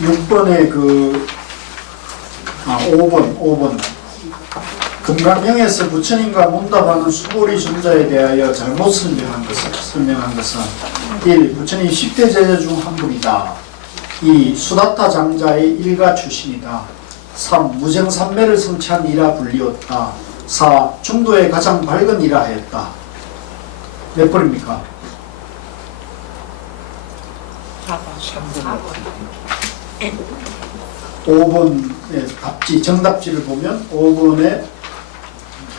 (6번에) 5번 금강경에서 부처님과 문답하는 수고리 존자에 대하여 잘못 설명한 것은 1. 부처님 10대 제자 중 한 분이다. 2. 수다타 장자의 일가 출신이다. 3. 무정삼매를 성취한 이라 불리웠다. 4. 중도에 가장 밝은 이라 하였다. 몇 번입니까? 5번의 답지, 정답지를 보면 5번에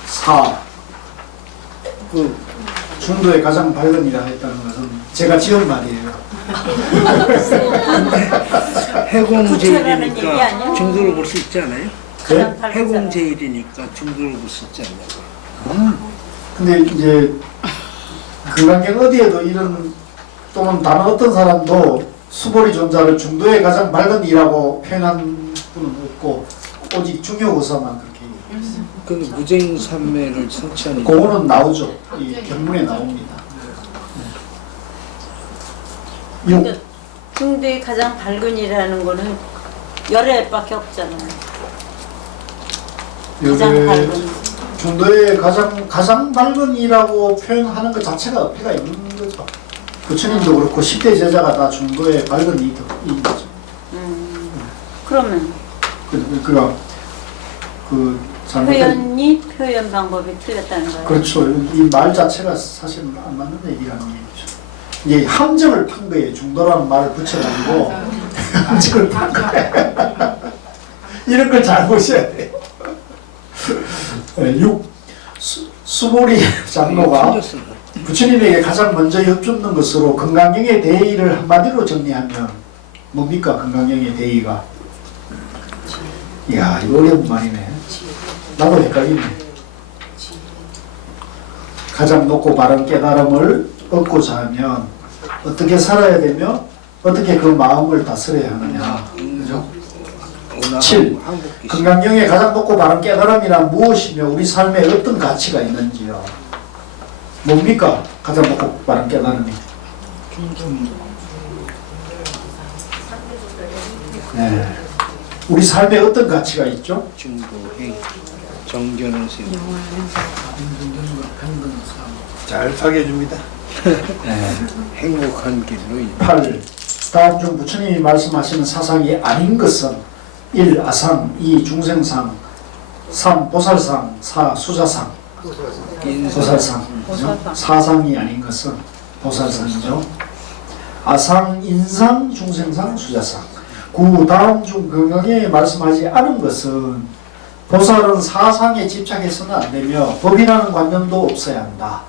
4. 그 중도에 가장 밝은 이라 했다는 것은 제가 지은 말이에요. 해공제일이니까 중도를 볼 수 있지 않아요? 네? 해공제일이니까 중도를 볼 수 있지 않냐고. 근데 이제 금강경 어디에도 이런 또는 다른 어떤 사람도 수보리 존자를 중도에 가장 밝은 이라고 표현한 분은 없고 오직 중요고사만 그렇게 얘기했어요. 그 무쟁삼매를 성취하는 그거는 나오죠. 이 경문에 나옵니다. 6. 중도에 가장 밝은 이라는 거는 열애밖에 없잖아요. 가장 밝은. 중도에 가장 밝은 이라고 표현하는 것 자체가 어폐가 있는 거죠. 부처님도 그렇고 10대 제자가 다 중도에 밝은 이인 거죠. 그러면 잘못된 표현 방법이 틀렸다는 거예요. 그렇죠. 이 말 자체가 사실 안 맞는 얘기라는 얘기죠. 이게 함정을 판 거예요. 중도라는 말을 붙여가지고 함정을 판 거예요. 이런 걸 잘 보셔야 돼요. 6. 수보리 장로가 부처님에게 가장 먼저 여쭙는 것으로 금강경의 대의를 한마디로 정리하면 뭡니까? 금강경의 대의가. 이야, 이거 어려운 말이네. 나도 헷갈리네. 가장 높고 바른 깨달음을 얻고자 하면 어떻게 살아야 되며 어떻게 그 마음을 다스려야 하느냐. 그죠? 7. 금강경의 가장 높고 바른 깨달음이란 무엇이며 우리 삶에 어떤 가치가 있는지요. 뭡니까? 가장 높고 바른 깨달음이. 네. 우리 삶에 어떤 가치가 있죠? 중도행, 정견을 세우고 잘 살게 해줍니다. 네. 행복한 길로 8. 다음 중 부처님이 말씀하시는 사상이 아닌 것은 1. 아상, 2. 중생상, 3. 보살상, 4. 수자상. 보살상. 사상이 아닌 것은 보살상이죠. 아상, 인상, 중생상, 수자상. 9. 다음 중 금강경에 말씀하지 않은 것은 보살은 사상에 집착해서는 안 되며 법이라는 관념도 없어야 한다.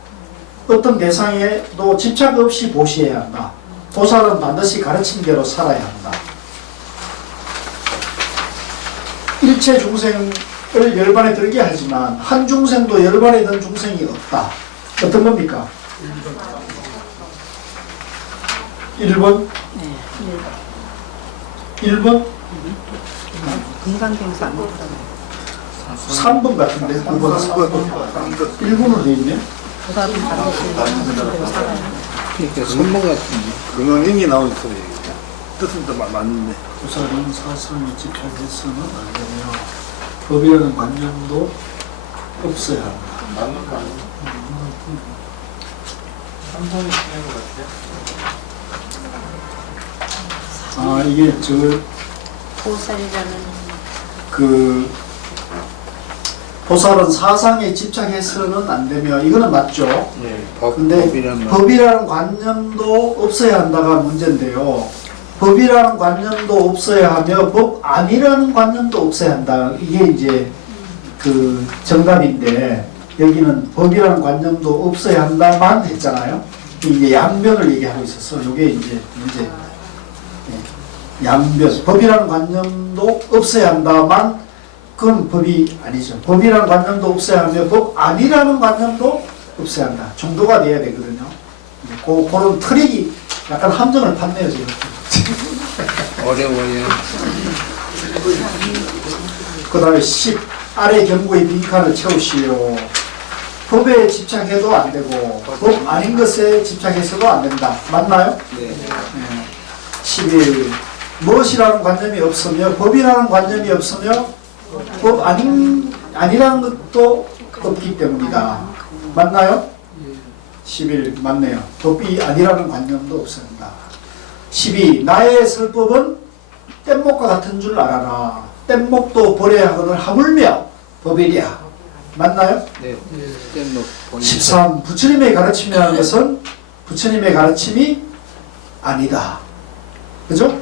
어떤 대상에도 집착 없이 보시해야 한다. 보살은 반드시 가르친 대로 살아야 한다. 일체 중생을 열반에 들게 하지만 한 중생도 열반에 든 중생이 없다. 어떤 겁니까? 1번? 1번? 금강경에서 안 먹더라고요. 3번 같은데? 9번, 3번. 1번으로 돼 있네? 그러니까 선모 같은데 금강경이 나오는 소리예요. 뜻은 또 맞는데. 보살은 사상에 집착해서는 안 되며 법이라는 관념도 없어야 한다. 맞는 거 아니에요? 삼성이 틀린 것 같아요. 아, 이게 보살이라는 보살은 사상에 집착해서는 안 되며 이거는 맞죠. 네, 근데 법이라는 관념도 없어야 한다가 문제인데요. 법이라는 관념도 없어야 하며 법 아니라는 관념도 없어야 한다. 이게 이제 그 정답인데 여기는 법이라는 관념도 없어야 한다만 했잖아요. 이게 양변을 얘기하고 있어서 이게 이제 문제. 양변. 법이라는 관념도 없어야 한다만 그건 법이 아니죠. 법이라는 관념도 없어야 하며 법 아니라는 관념도 없어야 한다. 정도가 돼야 되거든요. 그런 트릭이 약간 함정을 팠네요 지금. 어려워요. 그 다음에 10. 아래 경고의 빈칸을 채우시오. 법에 집착해도 안 되고 법 아닌 것에 집착해서도 안 된다. 맞나요? 네. 11. 무엇이라는 관념이 없으며 법이라는 관념이 없으며 법 아니라는 것도 없기 때문이다. 맞나요? 11. 맞네요. 법이 아니라는 관념도 없습니다. 12. 나의 설법은 뗏목과 같은 줄 알아라. 뗏목도 버려야 하거늘 하물며 법이랴. 맞나요? 네. 뗏목 본인. 13. 부처님의 가르침이라는 것은 부처님의 가르침이 아니다. 그죠?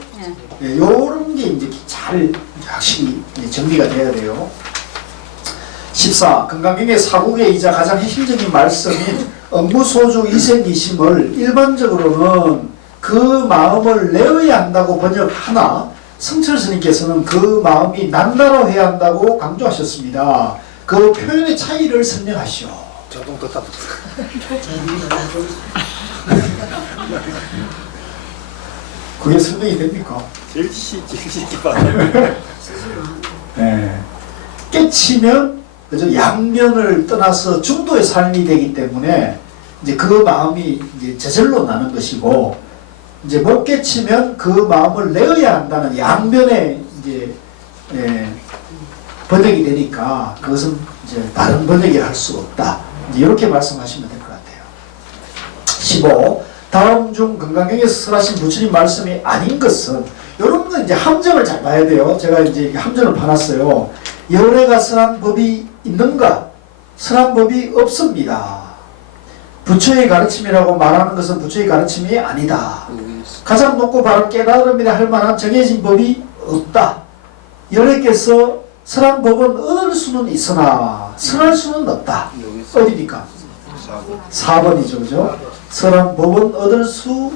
네, 요런 게 이제 잘 확실히 정리가 돼야 돼요. 14. 건강경의 사국의이자 가장 핵심적인 말씀인 업무소주 이생이심을 일반적으로는 그 마음을 내어야 한다고 번역하나 성철 스님께서는 그 마음이 난다로 해야 한다고 강조하셨습니다. 그 표현의 차이를 설명하시오. 자동차 타고. 그게 설명이 됩니까? 제일 쉽게 네. 깨치면 그죠? 양면을 떠나서 중도의 삶이 되기 때문에 이제 그 마음이 이제 저절로 나는 것이고 이제 못 깨치면 그 마음을 내어야 한다는 양면의 이제 번역이 되니까 그것은 이제 다른 번역을 할 수 없다. 이제 이렇게 말씀하시면 될 것 같아요. 15. 다음 중 건강경에서 설하신 부처님 말씀이 아닌 것은 이런 건 이제 함정을 잘 봐야 돼요. 제가 이제 함정을 봐놨어요. 열애가 설한 법이 있는가? 설한 법이 없습니다. 부처의 가르침이라고 말하는 것은 부처의 가르침이 아니다. 가장 높고 바른 깨달음이라 할 만한 정해진 법이 없다. 열애께서 설한 법은 얻을 수는 있으나 설할 수는 없다. 어디니까? 4번이죠. 그죠? 설한 법은 얻을 수도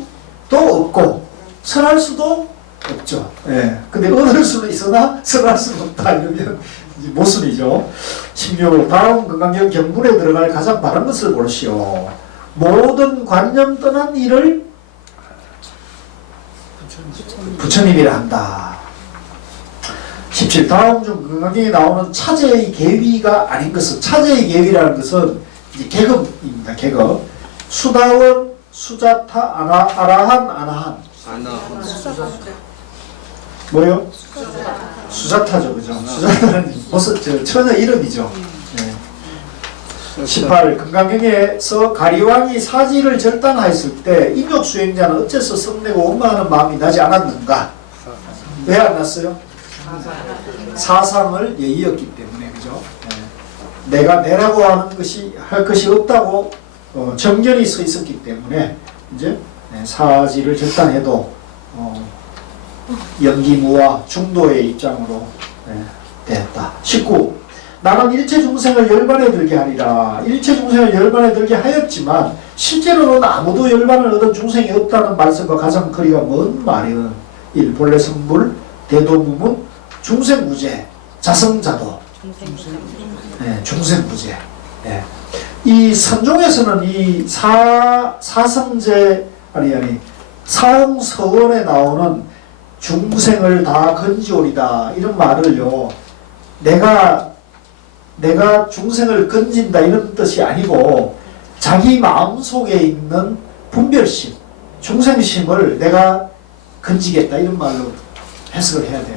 없고 설할 수도 없죠. 예. 근데 얻을 수는 있으나 설할 수는 없다. 이러면 모순이죠. 16. 다음 건강경 경문에 들어갈 가장 바른 것을 고르시오. 모든 관념 떠난 일을 부처님이라 한다. 17. 다음 중 건강경에 나오는 차제의 계위가 아닌 것은 차제의 계위라는 것은 이제 계급입니다. 계급. 수다원, 수자타, 아라한, 아나한. 뭐요? 수자타죠, 그죠? 수자타는 벌써 처녀 이름이죠. 네. 18. 건강경에서 가리왕이 사지를 절단하였을 때 인욕 수행자는 어째서 성내고 원망하는 마음이 나지 않았는가? 왜 안 났어요? 사상을 예의였기 때문에, 그죠? 네. 내가 내라고 하는 것이 할 것이 없다고 정견이 서 있었기 때문에 이제 사지를 절단해도 연기무와 중도의 입장으로 되었다. 19. 나는 일체 중생을 열반에 들게 하리라. 일체 중생을 열반에 들게 하였지만 실제로는 아무도 열반을 얻은 중생이 없다는 말씀과 가장 거리가 먼 말이은 1. 본래 성불, 대도무문, 중생무제, 자성자도. 중생무제. 이 선종에서는 이 사성제 사홍서원에 나오는 중생을 다 건지오리다 이런 말을요 내가 중생을 건진다 이런 뜻이 아니고 자기 마음속에 있는 분별심 중생심을 내가 건지겠다 이런 말로 해석을 해야 돼요.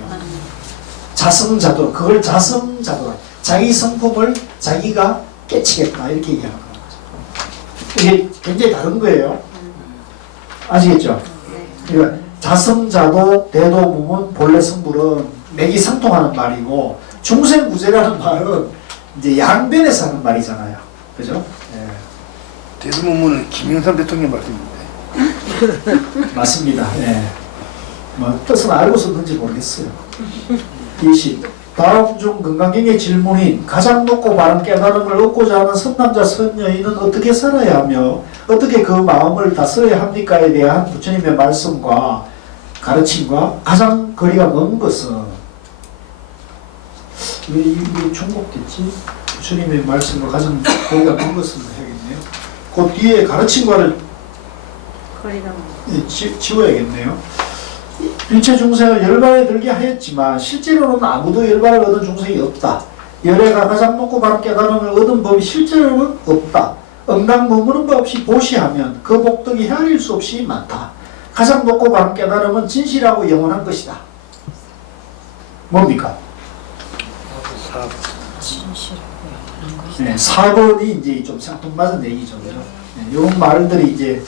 자성자도 그걸 자성자도 자기 성품을 자기가 깨치겠다 이렇게 얘기하는 거죠. 이게 굉장히 다른 거예요. 아시겠죠? 그러니까 자성자도 대도무문 본래 성불은 맥이 상통하는 말이고 중생구제라는 말은 이제 양변에서 하는 말이잖아요. 그죠? 예. 대도무문은 김영삼 대통령 말씀인데. 맞습니다. 예. 뭐 뜻은 알고 썼는지 모르겠어요. 20. 다음 중 건강경의 질문인 가장 높고 바른 깨달음을 얻고자 하는 선남자 선여인은 어떻게 살아야 하며 어떻게 그 마음을 다스려야 합니까에 대한 부처님의 말씀과 가르침과 가장 거리가 먼 것은 왜 이게 중복됐지? 부처님의 말씀과 가장 거리가 먼 것은 해야겠네요. 그 뒤에 가르침과를 지워야겠네요. 일체 중생을 열반에 들게 하였지만 실제로는 아무도 열반을 얻은 중생이 없다. 열애가 가장 높고 바른 깨달음을 얻은 법이 실제로는 없다. 응당 머무는 법 없이 보시하면 그 복덕이 헤아릴 수 없이 많다. 가장 높고 바른 깨달음은 진실하고 영원한 것이다. 뭡니까? 네, 4번이 이제 좀 생뚱맞은 얘기죠. 그죠? 네, 이런 말들이 이제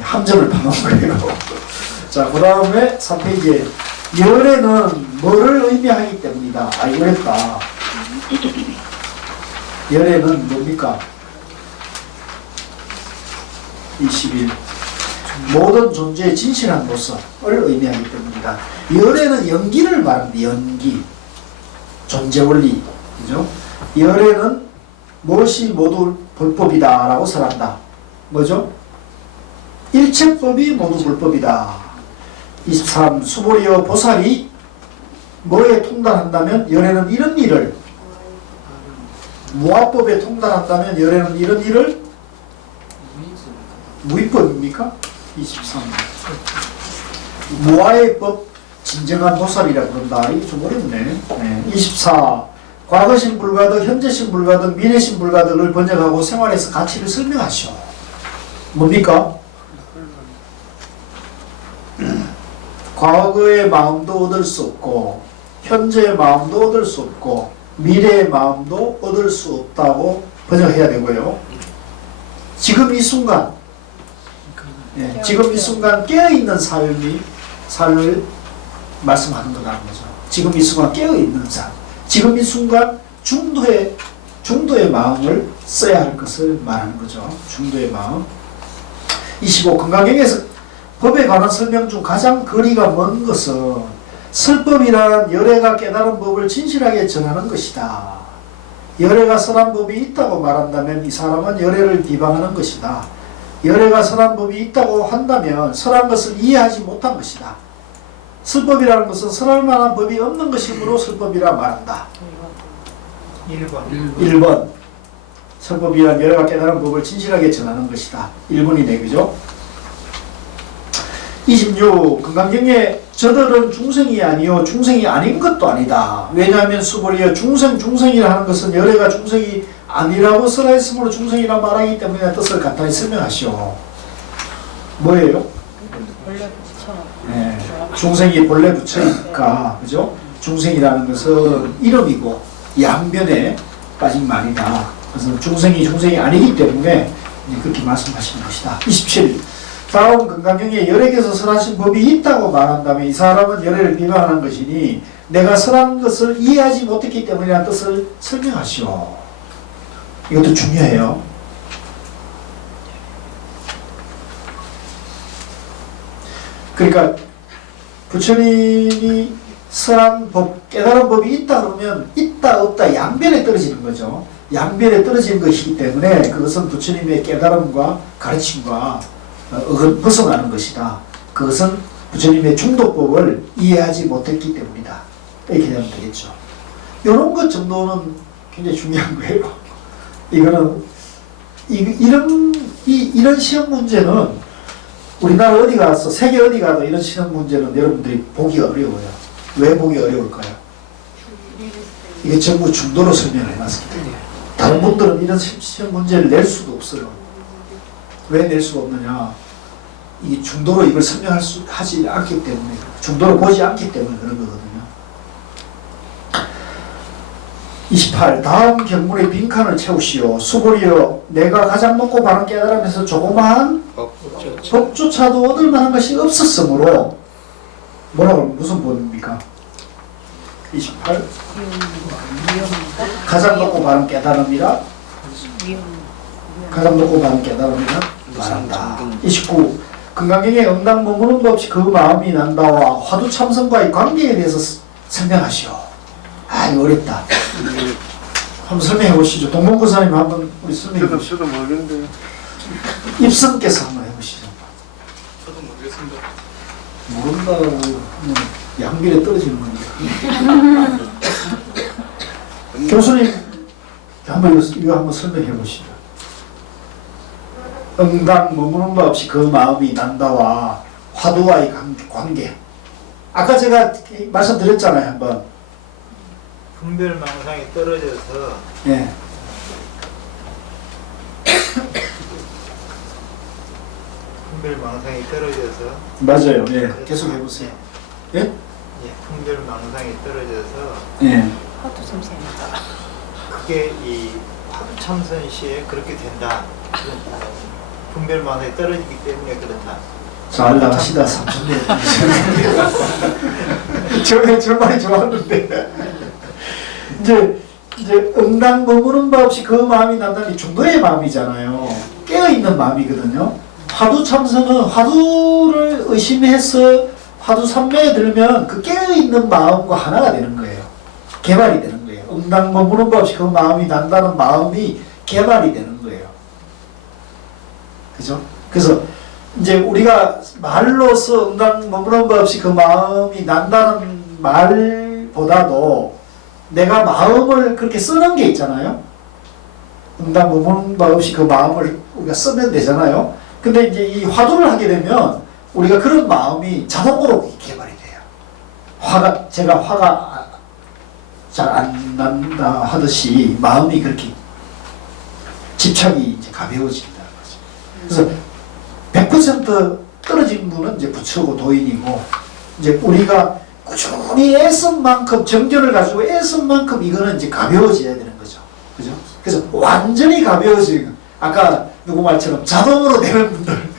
함정을 파놓은 거예요. 자, 그 다음에 3페이지에 열애는 뭐를 의미하기 때문이다. 아, 이거 했다. 열애는 뭡니까? 21. 모든 존재의 진실한 모습을 의미하기 때문이다. 열애는 연기를 말합니다. 연기. 존재 원리. 그죠? 열애는 무엇이 모두 불법이다 라고 설한다. 뭐죠? 일체법이 모두 불법이다. 23. 수보리여 보살이 뭐에 통달한다면 열애는 이런 일을, 무아법에 통달한다면 열애는 이런 일을, 무위법입니까? 23. 무아의 법 진정한 보살이라 그런다. 이게 좀 어렵네. 네. 24. 과거신 불가득, 현재신 불가득, 미래신 불가득을 번역하고 생활에서 가치를 설명하시오. 뭡니까? 과거의 마음도 얻을 수 없고 현재의 마음도 얻을 수 없고 미래의 마음도 얻을 수 없다고 번역해야 되고요. 지금 이 순간, 지금 이 순간 깨어있는 삶을 말씀하는 거라는 거죠. 지금 이 순간 깨어있는 삶, 지금 이 순간 중도의 마음을 써야 할 것을 말하는 거죠. 중도의 마음. 25. 건강경에서 법에 관한 설명 중 가장 거리가 먼 것은 설법이란 열애가 깨달은 법을 진실하게 전하는 것이다. 열애가 선한 법이 있다고 말한다면 이 사람은 열애를 비방하는 것이다. 열애가 선한 법이 있다고 한다면 선한 것을 이해하지 못한 것이다. 설법이라는 것은 선할 만한 법이 없는 것이므로 설법이라 말한다. 1번. 설법이란 열애가 깨달은 법을 진실하게 전하는 것이다. 1번이네, 그죠? 26. 건강경에 저들은 중생이 아니요 중생이 아닌 것도 아니다. 왜냐하면 수보리여 중생이라 하는 것은 열애가 중생이 아니라고 설하였으므로 중생이라 말하기 때문에 뜻을 간단히 설명하시오. 뭐예요? 네, 중생이 본래 부처니까, 그죠? 중생이라는 것은 이름이고 양변에 빠진 말이다. 그래서 중생이 아니기 때문에 그렇게 말씀하시는 것이다. 27. 다음 건강경에 열애에서 설하신 법이 있다고 말한다면 이 사람은 열애를 비방하는 것이니 내가 설한 것을 이해하지 못했기 때문이라는 뜻을 설명하시오. 이것도 중요해요. 그러니까 부처님이 설한 법, 깨달은 법이 있다 그러면 있다 없다 양변에 떨어지는 거죠. 양변에 떨어지는 것이기 때문에 그것은 부처님의 깨달음과 가르침과 벗어나는 것이다. 그것은 부처님의 중도법을 이해하지 못했기 때문이다. 이렇게 되면 되겠죠. 이런 것 정도는 굉장히 중요한 거예요. 이거는 이런 시험 문제는 우리나라 어디 가서 세계 어디 가도 이런 시험 문제는 여러분들이 보기 어려워요. 왜 보기 어려울까요? 이게 전부 중도로 설명을 해놨습니다. 다른 분들은 이런 시험 문제를 낼 수도 없어요. 왜 낼 수가 없느냐? 이 중도로 이걸 하지 않기 때문에, 중도로 보지 않기 때문에 그런 거거든요. 28. 다음 경문의 빈칸을 채우시오. 수보리여 내가 가장 높고 바른 깨달음에서 조그마한 법조차도 얻을 만한 것이 없었으므로 뭐라고 무슨 법입니까? 28. 가장 높고 바른 깨달음이라 가장 높고 바른 깨달음이라 말한다. 29. 건강경에 응당 머무는 법 없이 그 마음이 난다와 화두 참선과의 관계에 대해서 설명하시오. 아, 이거 어렵다. 한번 설명해 보시죠. 동문고사님 한번 우리 설명해 보시죠. 저도 모르겠는데. 입성께서 한번 해보시죠. 저도 모르겠습니다. 모른다고 양변에 떨어지는 건데. 교수님 한번 이거 한번 설명해 보시죠. 응당 머무는 법 없이 그 마음이 난다와 화두와의 관계. 아까 제가 말씀드렸잖아요. 한번 분별망상이 떨어져서 예. 분별망상이 떨어져서 맞아요. 예. 계속 해보세요. 예? 예, 분별망상이 떨어져서 예. 그게 이 화두참선 시에 그렇게 된다. 그런 분별망상이 떨어지기 때문에 그렇다. 잘 나가시다 삼촌님. 저 말이 좋았는데 이제 응당 머무는 바 없이 그 마음이 난다는 게 중도의 마음이잖아요. 깨어 있는 마음이거든요. 화두 참선은 화두를 의심해서 화두 삼매에 들면 그 깨어 있는 마음과 하나가 되는 거예요. 개발이 되는 거예요. 응당 머무는 바 없이 그 마음이 난다는 마음이 개발이 되는 거예요. 그죠? 그래서 이제 우리가 말로서 응당 머무는 바 없이 그 마음이 난다는 말보다도 내가 마음을 그렇게 쓰는 게 있잖아요. 응당 머무는 바 없이 그 마음을 우리가 쓰면 되잖아요. 근데 이제 이 화두를 하게 되면 우리가 그런 마음이 자동으로 개발이 돼요. 제가 화가 잘 안 난다 하듯이 마음이 그렇게 집착이 이제 가벼워진다는 거죠. 그래서 100% 떨어진 분은 이제 부처고 도인이고, 이제 우리가 꾸준히 애쓴 만큼, 정견을 가지고 애쓴 만큼 이거는 이제 가벼워져야 되는 거죠. 그죠? 그래서 완전히 가벼워지는, 아까 누구 말처럼 자동으로 되는 분들,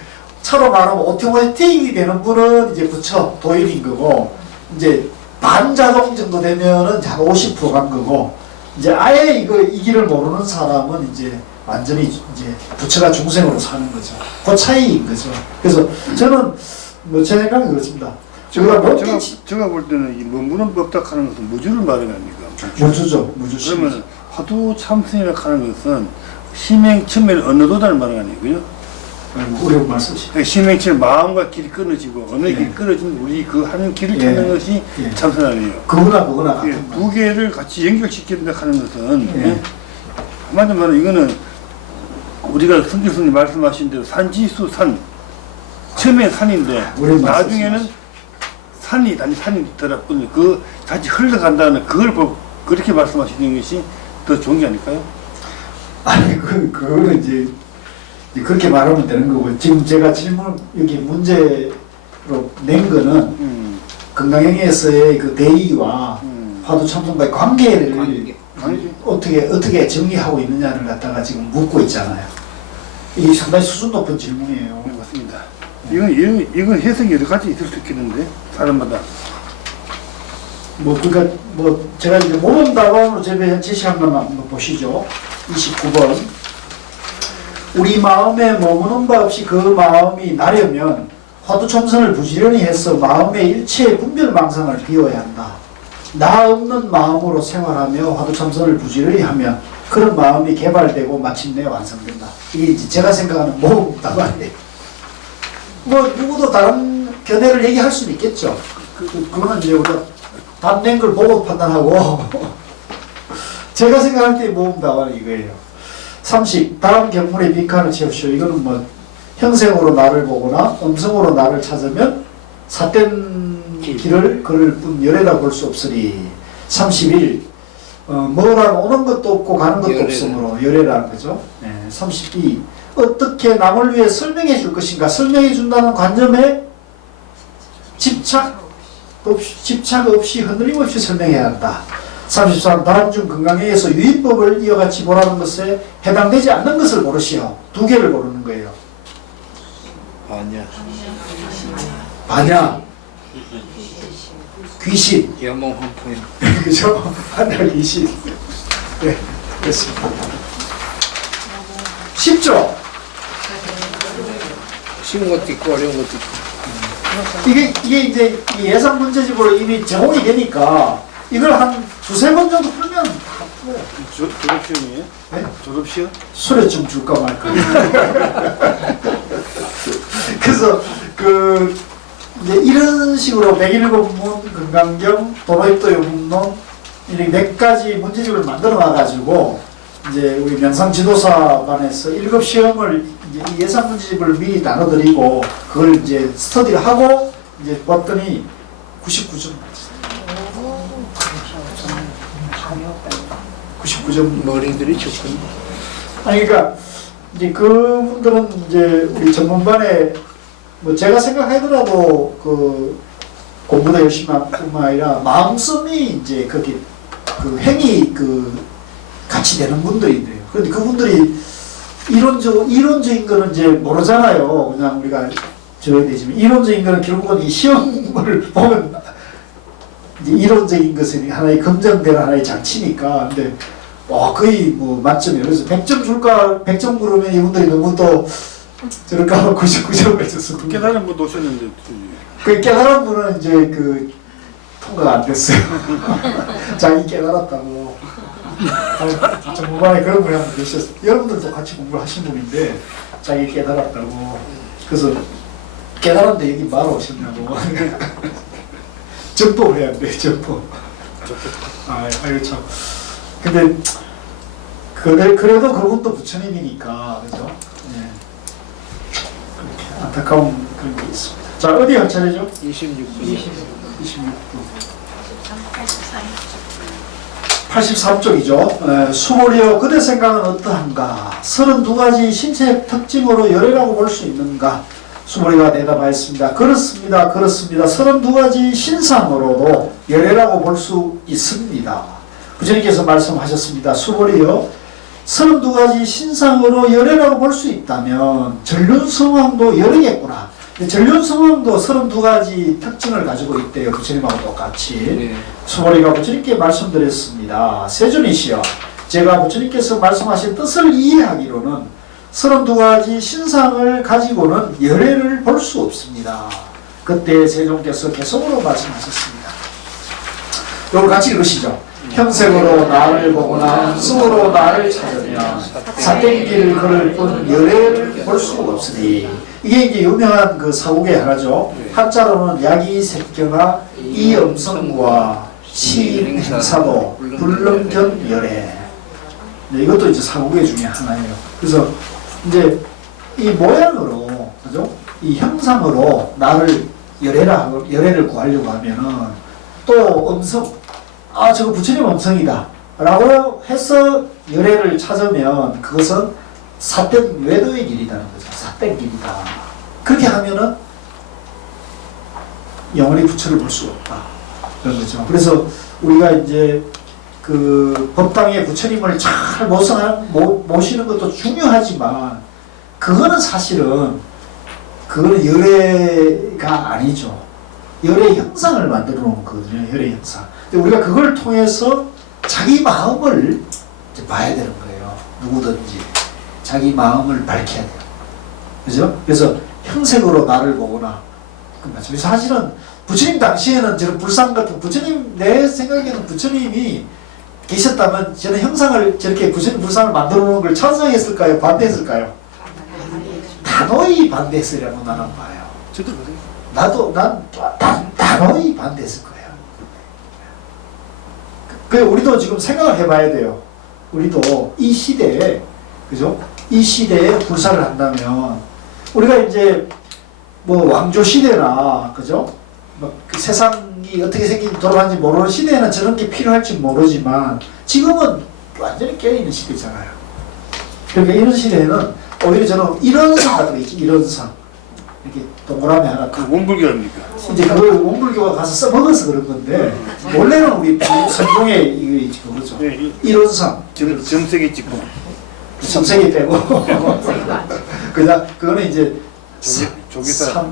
차로 말하면 오토매틱이 되는 분은 이제 부처, 도인인 거고, 이제 반자동 정도 되면은 한 50%간 거고, 이제 아예 이 길을 모르는 사람은 이제 완전히 이제 부처가 중생으로 사는 거죠. 그 차이인 거죠. 그래서 저는 뭐 제 생각은 그렇습니다. 제가 볼 때는 이 머무는 법탁 하는 것은 무주를 말하는 겁니까? 무주죠. 무주. 그러면 화두 참선이라고 하는 것은 심행 처음에 어느 도단을 말하는 아니고요? 어려운 말씀이시죠. 심행처럼 마음과 길이 끊어지고 어느 길이 끊어지면 우리 그 하는 길을 찾는 것이 참선 아니에요. 그거나 같은 두 개를 같이 연결시킨다 하는 것은 한마디로 말하면 이거는 우리가 성교수님 말씀하신 대로 산지수 산, 처음에 산인데 나중에는 산이 더라뿐 그 다시 흘러간다는 그걸 그렇게 말씀하시는 것이 더 좋은 게 아닐까요? 아니 그거는 이제 그렇게 말하면 되는 거고, 지금 제가 질문 여기 문제로 낸 거는 건강행위에서의 그 대의와 화두 참선과의 관계를 어떻게 정리하고 있느냐를 갖다가 지금 묻고 있잖아요. 이게 상당히 수준 높은 질문이에요. 네, 맞습니다. 이건 해석이 여러 가지 있을 수 있겠는데 사람마다. 그러니까 제가 이제 모범 답안으로 제시한 것만 한번 보시죠. 29번. 우리 마음에 머무는 바 없이 그 마음이 나려면 화두 참선을 부지런히 해서 마음의 일체의 분별망상을 비워야 한다. 나 없는 마음으로 생활하며 화두 참선을 부지런히 하면 그런 마음이 개발되고 마침내 완성된다. 이게 이제 제가 생각하는 모범 답안이에요. 누구도 다른 견해를 얘기할 수는 있겠죠. 그거는 이제 우리가 답낸 걸 보고 판단하고 제가 생각할 때 모범 답안은 이거예요. 30. 다음 경문의 빈칸을 채우시오. 이거는 형생으로 나를 보거나 음성으로 나를 찾으면 삿된 길을 걸을 뿐 열에다 볼 수 없으리. 31. 뭐라는 오는 것도 없고 가는 것도 없으므로 열애라는 거죠. 32. 어떻게 남을 위해 설명해 줄 것인가? 설명해 준다는 관점에 집착 없이 흔들림 없이 설명해야 한다. 33. 다음 중 건강에서 유의법을 이어같이 보라는 것에 해당되지 않는 것을 고르시오. 두 개를 고르는 거예요. 반야, 귀신, 야몽환포인. 그죠? 반야, 귀신. 네, 됐습니다. 쉽죠? 쉬운 것도 있고 어려운 것도 있고. 이게 이제 예상 문제집으로 이미 제공이 되니까 이걸 한 두세 번 정도 풀면 다 풀어요. 졸업시험이에요? 네? 졸업시험? 수료증 줄까 말까. 그래서 이제 이런 식으로 107문 건강경 도로입도 요문론 이렇게 몇 가지 문제집을 만들어 놔가지고 이제 우리 명상지도사반에서 1급 시험을 이제 이 예상 문제집을 미리 나눠드리고 그걸 이제 스터디를 하고 이제 봤더니 99점. 99점. 머리들이 좋군. 아니 그러니까 이제 그분들은 이제 우리 전문반에 뭐 제가 생각하더라도 그 공부도 열심히 할 뿐만 아니라 마음씀이 이제 거기 그 행위 그 같이 되는 분들인데요. 그런데 그분들이 이론적인 거는 이제 모르잖아요. 그냥 우리가 저야 되지만 이론적인 거는 결국은 이 시험을 보면 이제 이론적인 것은 하나의 검증되는 하나의 장치니까. 근데 거의 뭐 만점이에요. 그래서 100점 줄까 100점 그러면 이분들이 너무 또 저럴까 99점을 줬어. 깨달은 분도 오셨는데 그 깨달은 분은 이제 그 통과가 안 됐어요. 자기 깨달았다고. 전문반에 그런 분이 한 분 계셨어요. 여러분들도 같이 공부를 하신 분인데 자기 깨달았다고. 그래서 깨달았는데 여기 말 오셨냐고. 점법을 해야 돼, 점법. 아이고 참. 근데 그래도 그분도 부처님이니까 그죠? 네. 그렇게 안타까운 그런 게 있습니다. 자 어디 할 차례죠? 26분. 26분. 83쪽이죠. 수고리여 그대 생각은 어떠한가? 32가지 신체 특징으로 열애라고 볼 수 있는가? 수고리가 대답하였습니다. 그렇습니다. 그렇습니다. 32가지 신상으로도 열애라고 볼 수 있습니다. 부처님께서 말씀하셨습니다. 수고리여 32가지 신상으로 열애라고 볼 수 있다면 전륜성왕도 열애겠구나. 전륜성왕도 32가지 특징을 가지고 있대요. 부처님하고 똑같이. 네. 수고리가 부처님께 말씀드렸습니다. 세존이시여 제가 부처님께서 말씀하신 뜻을 이해하기로는 32가지 신상을 가지고는 열애를 볼 수 없습니다. 그때 세존께서 개성으로 말씀하셨습니다. 이걸 같이 읽으시죠. 형색으로 나를 보거나 음성으로 나를 찾으면 사땡기를 걸을 뿐 열애를 볼 수가 없으니 이게 이제 유명한 그 사국의 하나죠. 한자로는 야기색경화 이음성과 시행사도 불능견 열애. 네, 이것도 이제 사국의 중에 하나예요. 그래서 이제 이 모양으로 그죠? 이 형상으로 나를 열애를 구하려고 하면은 또 음성 저거 부처님 음성이다 라고 해서 열애를 찾으면 그것은 사땡 외도의 길이라는 거죠. 사땡 길이다. 그렇게 하면은 영원히 부처를 볼 수 없다. 그런 거죠. 그래서 우리가 이제 그 법당에 부처님을 잘 모시는 것도 중요하지만 그거는 사실은 그거는 열애가 아니죠. 열애 형상을 만들어 놓은 거거든요. 열애 형상. 근데 우리가 그걸 통해서 자기 마음을 이제 봐야 되는 거예요. 누구든지 자기 마음을 밝혀야 돼요. 그죠? 그래서 형색으로 나를 보거나 그래서 사실은 부처님 당시에는 저런 불상 같은 부처님 내 생각에는 부처님이 계셨다면 저는 형상을 저렇게 부처님 불상을 만들어 놓은 걸 찬성했을까요? 반대했을까요? 단호히 반대했으리라고 나는 봐요. 저도 그래요. 난 단호히 반대했을 거예요. 그 우리도 지금 생각을 해봐야 돼요. 우리도 이 시대에 그죠? 이 시대에 불사를 한다면 우리가 이제 뭐 왕조 시대나 그죠? 그 세상이 어떻게 생긴지 돌아가는지 모르는 시대에는 저런 게 필요할지 모르지만 지금은 완전히 깨어있는 시대잖아요. 그러니까 이런 시대에는 오히려 저는 이런 상 같은 거 있지. 이런 상 이렇게 동그라미 하나 그 원불교 아닙니까? 이제 그걸 원불교가 가서 써먹어서 그런 건데 원래는 우리 선종에 이거 그거죠. 네, 이런 상 점색이 찍고 점색이 빼고 그냥 그거는 이제 조기사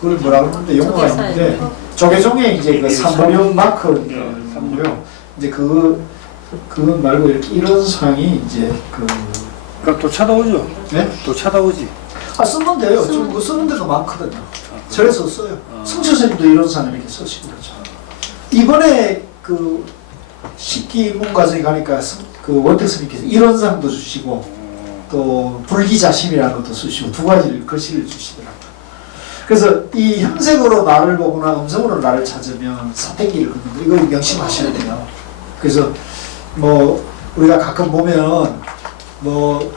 그걸 뭐라 그러는데 용어가 있는데 조계종의 이제 그 삼보령 마크고요. 이제 그거 말고 이렇게 이런 상이 이제 그럼 또 찾아오죠? 네? 또 찾아오지. 쓰면 돼요. 지금 그거 쓰는 데도 많거든요. 절에서 써요. 승처스님도 이런 상 이렇게 쓰시고 그렇죠. 이번에 그 식기 문과정에 가니까 그 원택 스님께서 이런 상도 주시고 또 불기자심이라는 것도 쓰시고 두 가지를 글씨를 주시더라고요. 그래서 이 형색으로 나를 보거나 음성으로 나를 찾으면 사택기를 걷는 거 이거 명심하셔야 돼요. 그래서 뭐 우리가 가끔 보면 뭐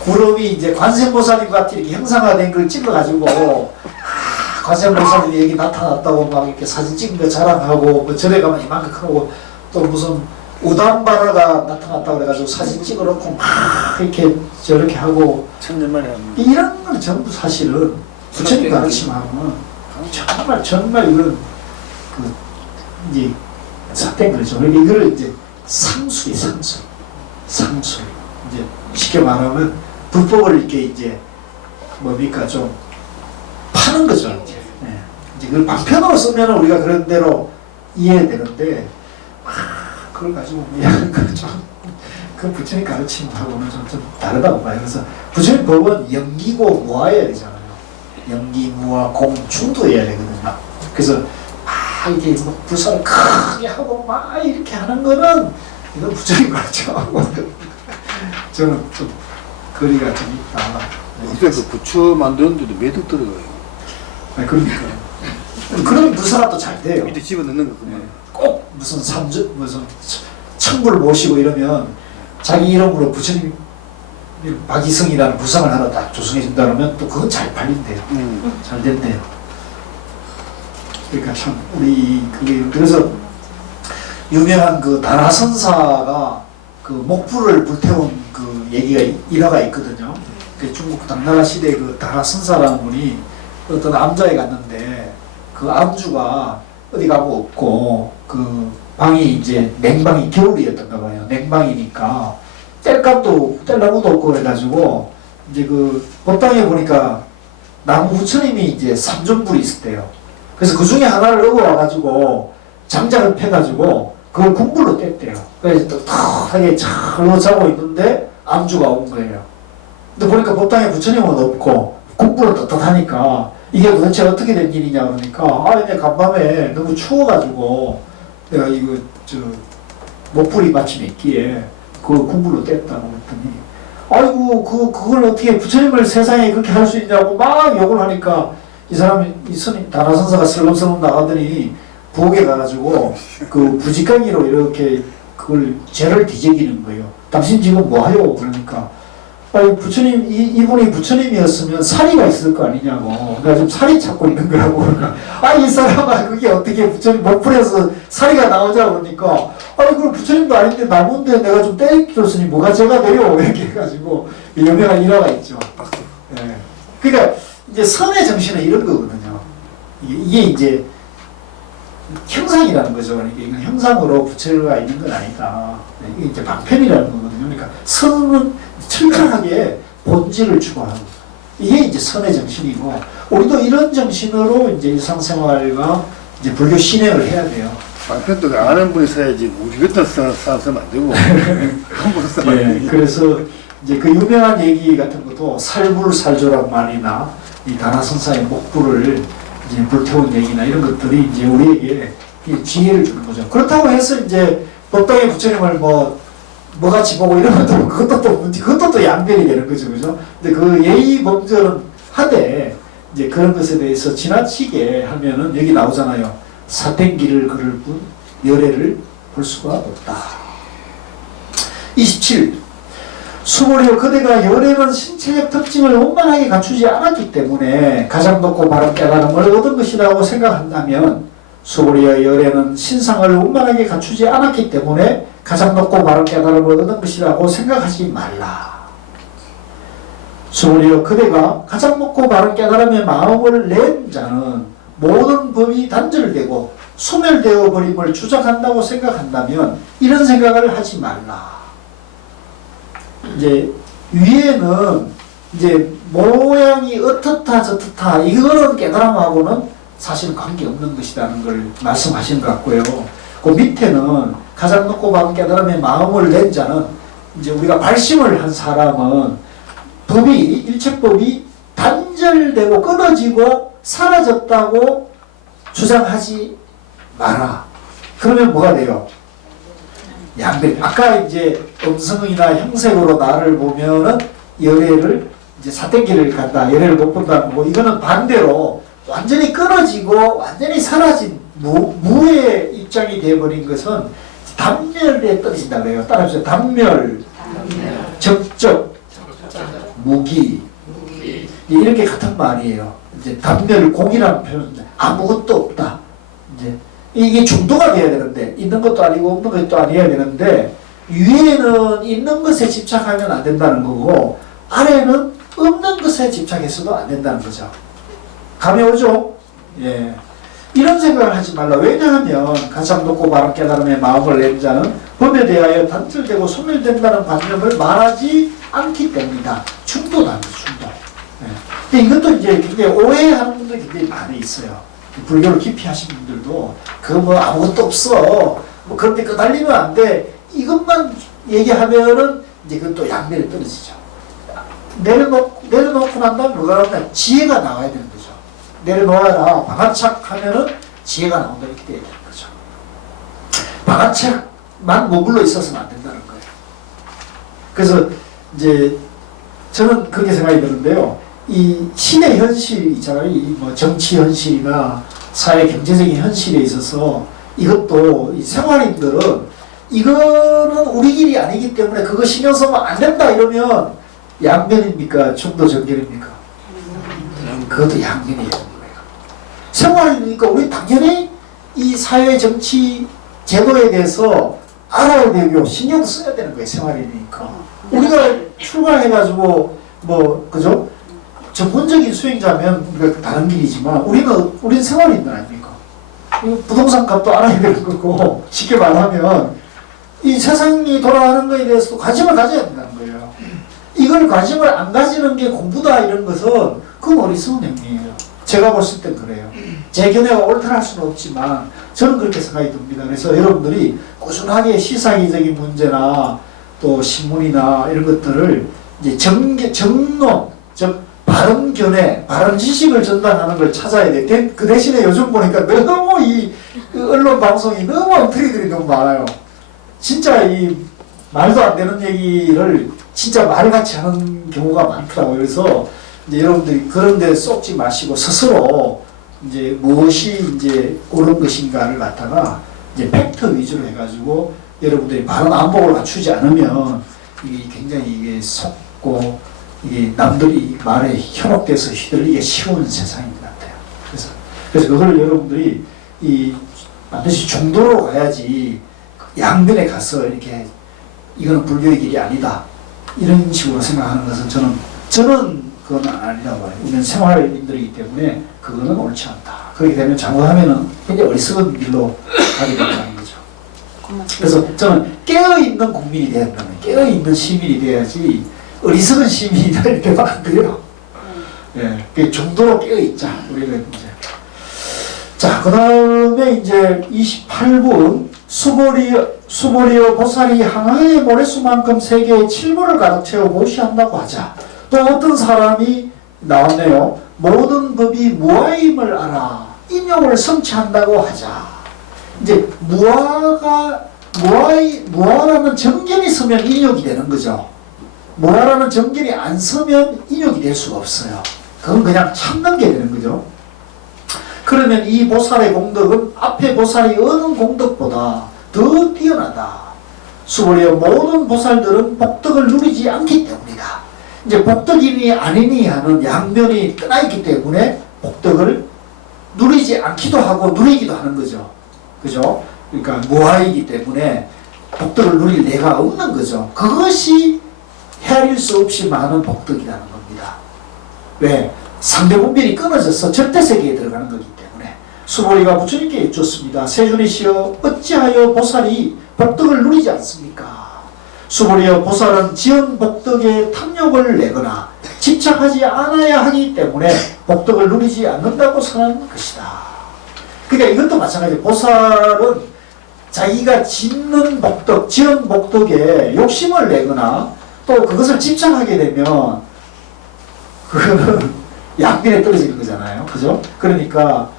구름이 이제 관세음보살님 같이 이렇게 형상화된 걸 찍어가지고 관세음보살님이 여기 나타났다고 막 이렇게 사진 찍은 거 자랑하고 뭐 절에 가면 이만큼 크고 또 무슨 우담바라가 나타났다 그래가지고 사진 찍어놓고 막 이렇게 저렇게 하고 천년만에 한 이런 건 전부 사실은 부처님 가르침하고는 정말 이건 그 이제 삿된 거죠. 그러니까 이거를 이제 상술 이제 쉽게 말하면 불법을 이렇게 이제 뭡니까 좀 파는 거죠. 이제 그걸 방편으로 쓰면 우리가 그런 대로 이해되는데 그걸 가지고 이해하는 그 부처님 가르침하고는 좀 다르다고 봐요. 그래서 부처님 법은 영기고 무아해야 되잖아요. 영기, 무아, 공, 중도해야 되거든요. 그래서 막 이렇게 뭐 불사를 크게 하고 막 이렇게 하는 거는 이건 부처님 가르침하고 저는 좀 거리가 좀 있다. 그래서 부처 만드는데도 매듭 들어가요. 그러니까 그런 불사가 또 잘 돼요. 밑에 집어넣는 거 그만. 꼭 무슨 무슨 천불 모시고 이러면 자기 이름으로 부처님 박이성이라는 불상을 하나 딱 조성해 준다 그러면 또 그건 잘 팔린대요. 잘 된대요. 그러니까 참 우리 그게 그래서 유명한 그 다라선사가 그 목불을 불태운 그 얘기가 일화가 있거든요. 그 중국 당나라 시대 그 다라선사라는 분이 어떤 암자에 갔는데 그 암주가 어디 가고 없고 그 방이 이제 냉방이 겨울이었던가 봐요. 냉방이니까 뗄나무도 없고 그래가지고 이제 그 법당에 보니까 나무 부처님이 이제 3존불이 있었대요. 그래서 그 중에 하나를 얻어와가지고 장작을 패가지고 그걸 군불로 뗐대요. 그래서 떳떳하게 잘 자고 있는데 암주가 온 거예요. 근데 보니까 법당에 부처님은 없고 군불은 떳떳하니까 이게 도대체 어떻게 된 일이냐 그러니까 내가 간밤에 너무 추워가지고 내가 이거 목불이 마침 있기에 그 군불로 뗐다고 했더니 아이고 그걸 어떻게 부처님을 세상에 그렇게 할 수 있냐고 막 욕을 하니까 이 사람이 이 스님 다라선사가 슬렁슬렁 나가더니 부엌에 가가지고 그 부지깡이로 이렇게 그걸 죄를 뒤적이는 거예요. 당신 지금 뭐 하요? 그러니까 아니 부처님 이분이 부처님이었으면 사리가 있을 거 아니냐고. 내가 지금 사리 찾고 있는 거라고. 그러니까 이 사람아 그게 어떻게 부처님 목불에서 사리가 나오자 그러니까 그럼 부처님도 아닌데 나무인데 내가 좀 때려줬으니 뭐가 죄가 돼요? 이렇게 해가지고 유명한 일화가 있죠. 예. 그러니까 이제 선의 정신은 이런 거거든요. 이게 이제 형상이라는 거죠. 그러니까 이건 형상으로 부처가 있는 건 아니다. 이게 이제 방편이라는 거거든요. 그러니까 선은 철저하게 본질을 추구하는 거죠. 이게 이제 선의 정신이고 우리도 이런 정신으로 이제 일상생활과 이제 불교 신행을 해야 돼요. 방편도 아는 분이 써야지 우리 같은 사람 쓰면 안 되고 함부로 쓰면 안 되고. 그래서 이제 그 유명한 얘기 같은 것도 살불살조란 말이나 이 다나선사의 목불을 이제 불태운 얘기나 이런 것들이 이제 우리에게 지혜를 주는 거죠. 그렇다고 해서 이제 법당의 부처님을 뭐같이 보고 이런 것도 그것도 또 양변이 되는 거죠, 그죠? 근데 그 예의 범절은 하되 이제 그런 것에 대해서 지나치게 하면은 여기 나오잖아요. 사땡기를 걸을 뿐 열애를 볼 수가 없다. 27. 수고리여 그대가 열애는 신체적 특징을 원만하게 갖추지 않았기 때문에 가장 높고 바른 깨달음을 얻은 것이라고 생각한다면 수고리여 열애는 신상을 원만하게 갖추지 않았기 때문에 가장 높고 바른 깨달음을 얻은 것이라고 생각하지 말라. 수고리여 그대가 가장 높고 바른 깨달음의 마음을 낸 자는 모든 법이 단절되고 소멸되어 버림을 주장한다고 생각한다면 이런 생각을 하지 말라. 이제 위에는 이제 모양이 어떻다 저떻다 이거는 깨달음하고는 사실 관계없는 것이라는 걸 말씀하신 것 같고요. 그 밑에는 가장 높고 바른 깨달음의 마음을 낸 자는 이제 우리가 발심을 한 사람은 일체법이 단절되고 끊어지고 사라졌다고 주장하지 마라. 그러면 뭐가 돼요? 양변. 아까 이제 음성이나 형색으로 나를 보면은 열애를 이제 사땡기를 간다. 열애를 못 본다는 거. 이거는 반대로 완전히 끊어지고 완전히 사라진 무의 입장이 되어버린 것은 단멸에 떨어진다 그래요. 따라서 단멸, 적적, 무기 이렇게 같은 말이에요. 이제 단멸 공이라는 표현은 아무것도 없다. 이제 이게 중도가 돼야 되는데 있는 것도 아니고 없는 것도 아니어야 되는데 위에는 있는 것에 집착하면 안 된다는 거고 아래는 없는 것에 집착해서도 안 된다는 거죠. 감이 오죠? 예. 이런 생각을 하지 말라. 왜냐하면 가장 높고 바른 깨달음에 마음을 낸 자는 법에 대하여 단절되고 소멸된다는 관념을 말하지 않기 때문이다. 중도라는 거죠. 중도. 예. 근데 이것도 이제 굉장히 오해하는 분들이 굉장히 많이 있어요. 불교를 깊이 하신 분들도 그거 뭐 아무것도 없어. 뭐 그런데 끄달리면 안 돼. 이것만 얘기하면은 이제 그건 또 양면에 떨어지죠. 내려놓고 난 다음에 뭐가 나오냐? 지혜가 나와야 되는 거죠. 내려놓아라. 방아착 하면은 지혜가 나온다. 이렇게 돼야 되는 거죠. 방아착만 머물러 있어서는 안 된다는 거예요. 그래서 이제 저는 그렇게 생각이 드는데요. 이 시대 현실 있잖아요. 이 뭐 정치 현실이나 사회 경제적인 현실에 있어서 이것도 이 생활인들은 이거는 우리 길이 아니기 때문에 그거 신경 쓰면 안 된다 이러면 양면입니까? 중도 정견입니까? 그것도 양면이에요. 생활이니까 우리 당연히 이 사회 정치 제도에 대해서 알아야 되고 신경도 써야 되는 거예요. 생활이니까. 우리가 출발해가지고 뭐 그죠? 전문적인 수행자면 우리가 다른 길이지만 우리는 생활인들 아닙니까? 부동산 값도 알아야 되는 거고 쉽게 말하면 이 세상이 돌아가는 것에 대해서도 관심을 가져야 된다는 거예요. 이걸 관심을 안 가지는 게 공부다 이런 것은 그건 어리석은 행위예요. 제가 봤을 땐 그래요. 제 견해가 옳다할 수는 없지만 저는 그렇게 생각이 듭니다. 그래서 여러분들이 꾸준하게 시사기적인 문제나 또 신문이나 이런 것들을 이제 정론, 즉 바른 견해, 바른 지식을 전달하는 걸 찾아야 돼. 그 대신에 요즘 보니까 너무 이 언론 방송이 너무 엉터리들이 너무 많아요. 진짜 이 말도 안 되는 얘기를 진짜 말같이 하는 경우가 많더라고요. 그래서 이제 여러분들이 그런 데 쏙지 마시고 스스로 이제 무엇이 이제 옳은 것인가를 갖다가 이제 팩트 위주로 해가지고 여러분들이 바른 안목을 갖추지 않으면 이게 굉장히 이게 속고 이게 남들이 말에 현혹돼서 휘둘리기 쉬운 세상인 것 같아요. 그래서 그걸 여러분들이 이 반드시 중도로 가야지 양면에 가서 이렇게 이거는 불교의 길이 아니다 이런 식으로 생각하는 것은 저는 그건 아니라고 봐요. 우리는 생활인들이기 때문에 그거는 옳지 않다. 그렇게 되면 잘못하면은 굉장히 어리석은 길로 가게 된다는 거죠. 그래서 저는 깨어있는 국민이 돼야 된다는 거예요. 깨어있는 시민이 돼야지 어리석은 시민이 될 때도 안 돼요. 예, 중도로 깨어있자. 우리는 이제. 자, 그 다음에 이제 28분. 수보리여 보살이 항아의 모래수만큼 세계의 칠보를 가득 채워 보시한다고 하자. 또 어떤 사람이 나왔네요. 모든 법이 무아임을 알아. 인욕을 성취한다고 하자. 이제 무아라는 정견이 서면 인욕이 되는 거죠. 무아라는 정견이 안 서면 인욕이 될 수가 없어요. 그건 그냥 참는 게 되는 거죠. 그러면 이 보살의 공덕은 앞에 보살이 얻은 공덕보다 더 뛰어나다. 수보리여 모든 보살들은 복덕을 누리지 않기 때문이다. 이제 복덕이니 아니니 하는 양면이 떠나있기 때문에 복덕을 누리지 않기도 하고 누리기도 하는 거죠. 그죠? 그러니까 무아이기 때문에 복덕을 누릴 내가 없는 거죠. 그것이 헤아릴 수 없이 많은 복덕이라는 겁니다. 왜? 상대분별이 끊어져서 절대세계에 들어가는 거기 때문에. 수보리가 부처님께 여쭙습니다. 세존이시여 어찌하여 보살이 복덕을 누리지 않습니까? 수보리여 보살은 지은 복덕에 탐욕을 내거나 집착하지 않아야 하기 때문에 복덕을 누리지 않는다고 선언한 것이다. 그러니까 이것도 마찬가지예요. 보살은 자기가 짓는 복덕, 지은 복덕에 욕심을 내거나 또 그것을 집착하게 되면 그거는 양면에 떨어지는 거잖아요. 그죠? 그러니까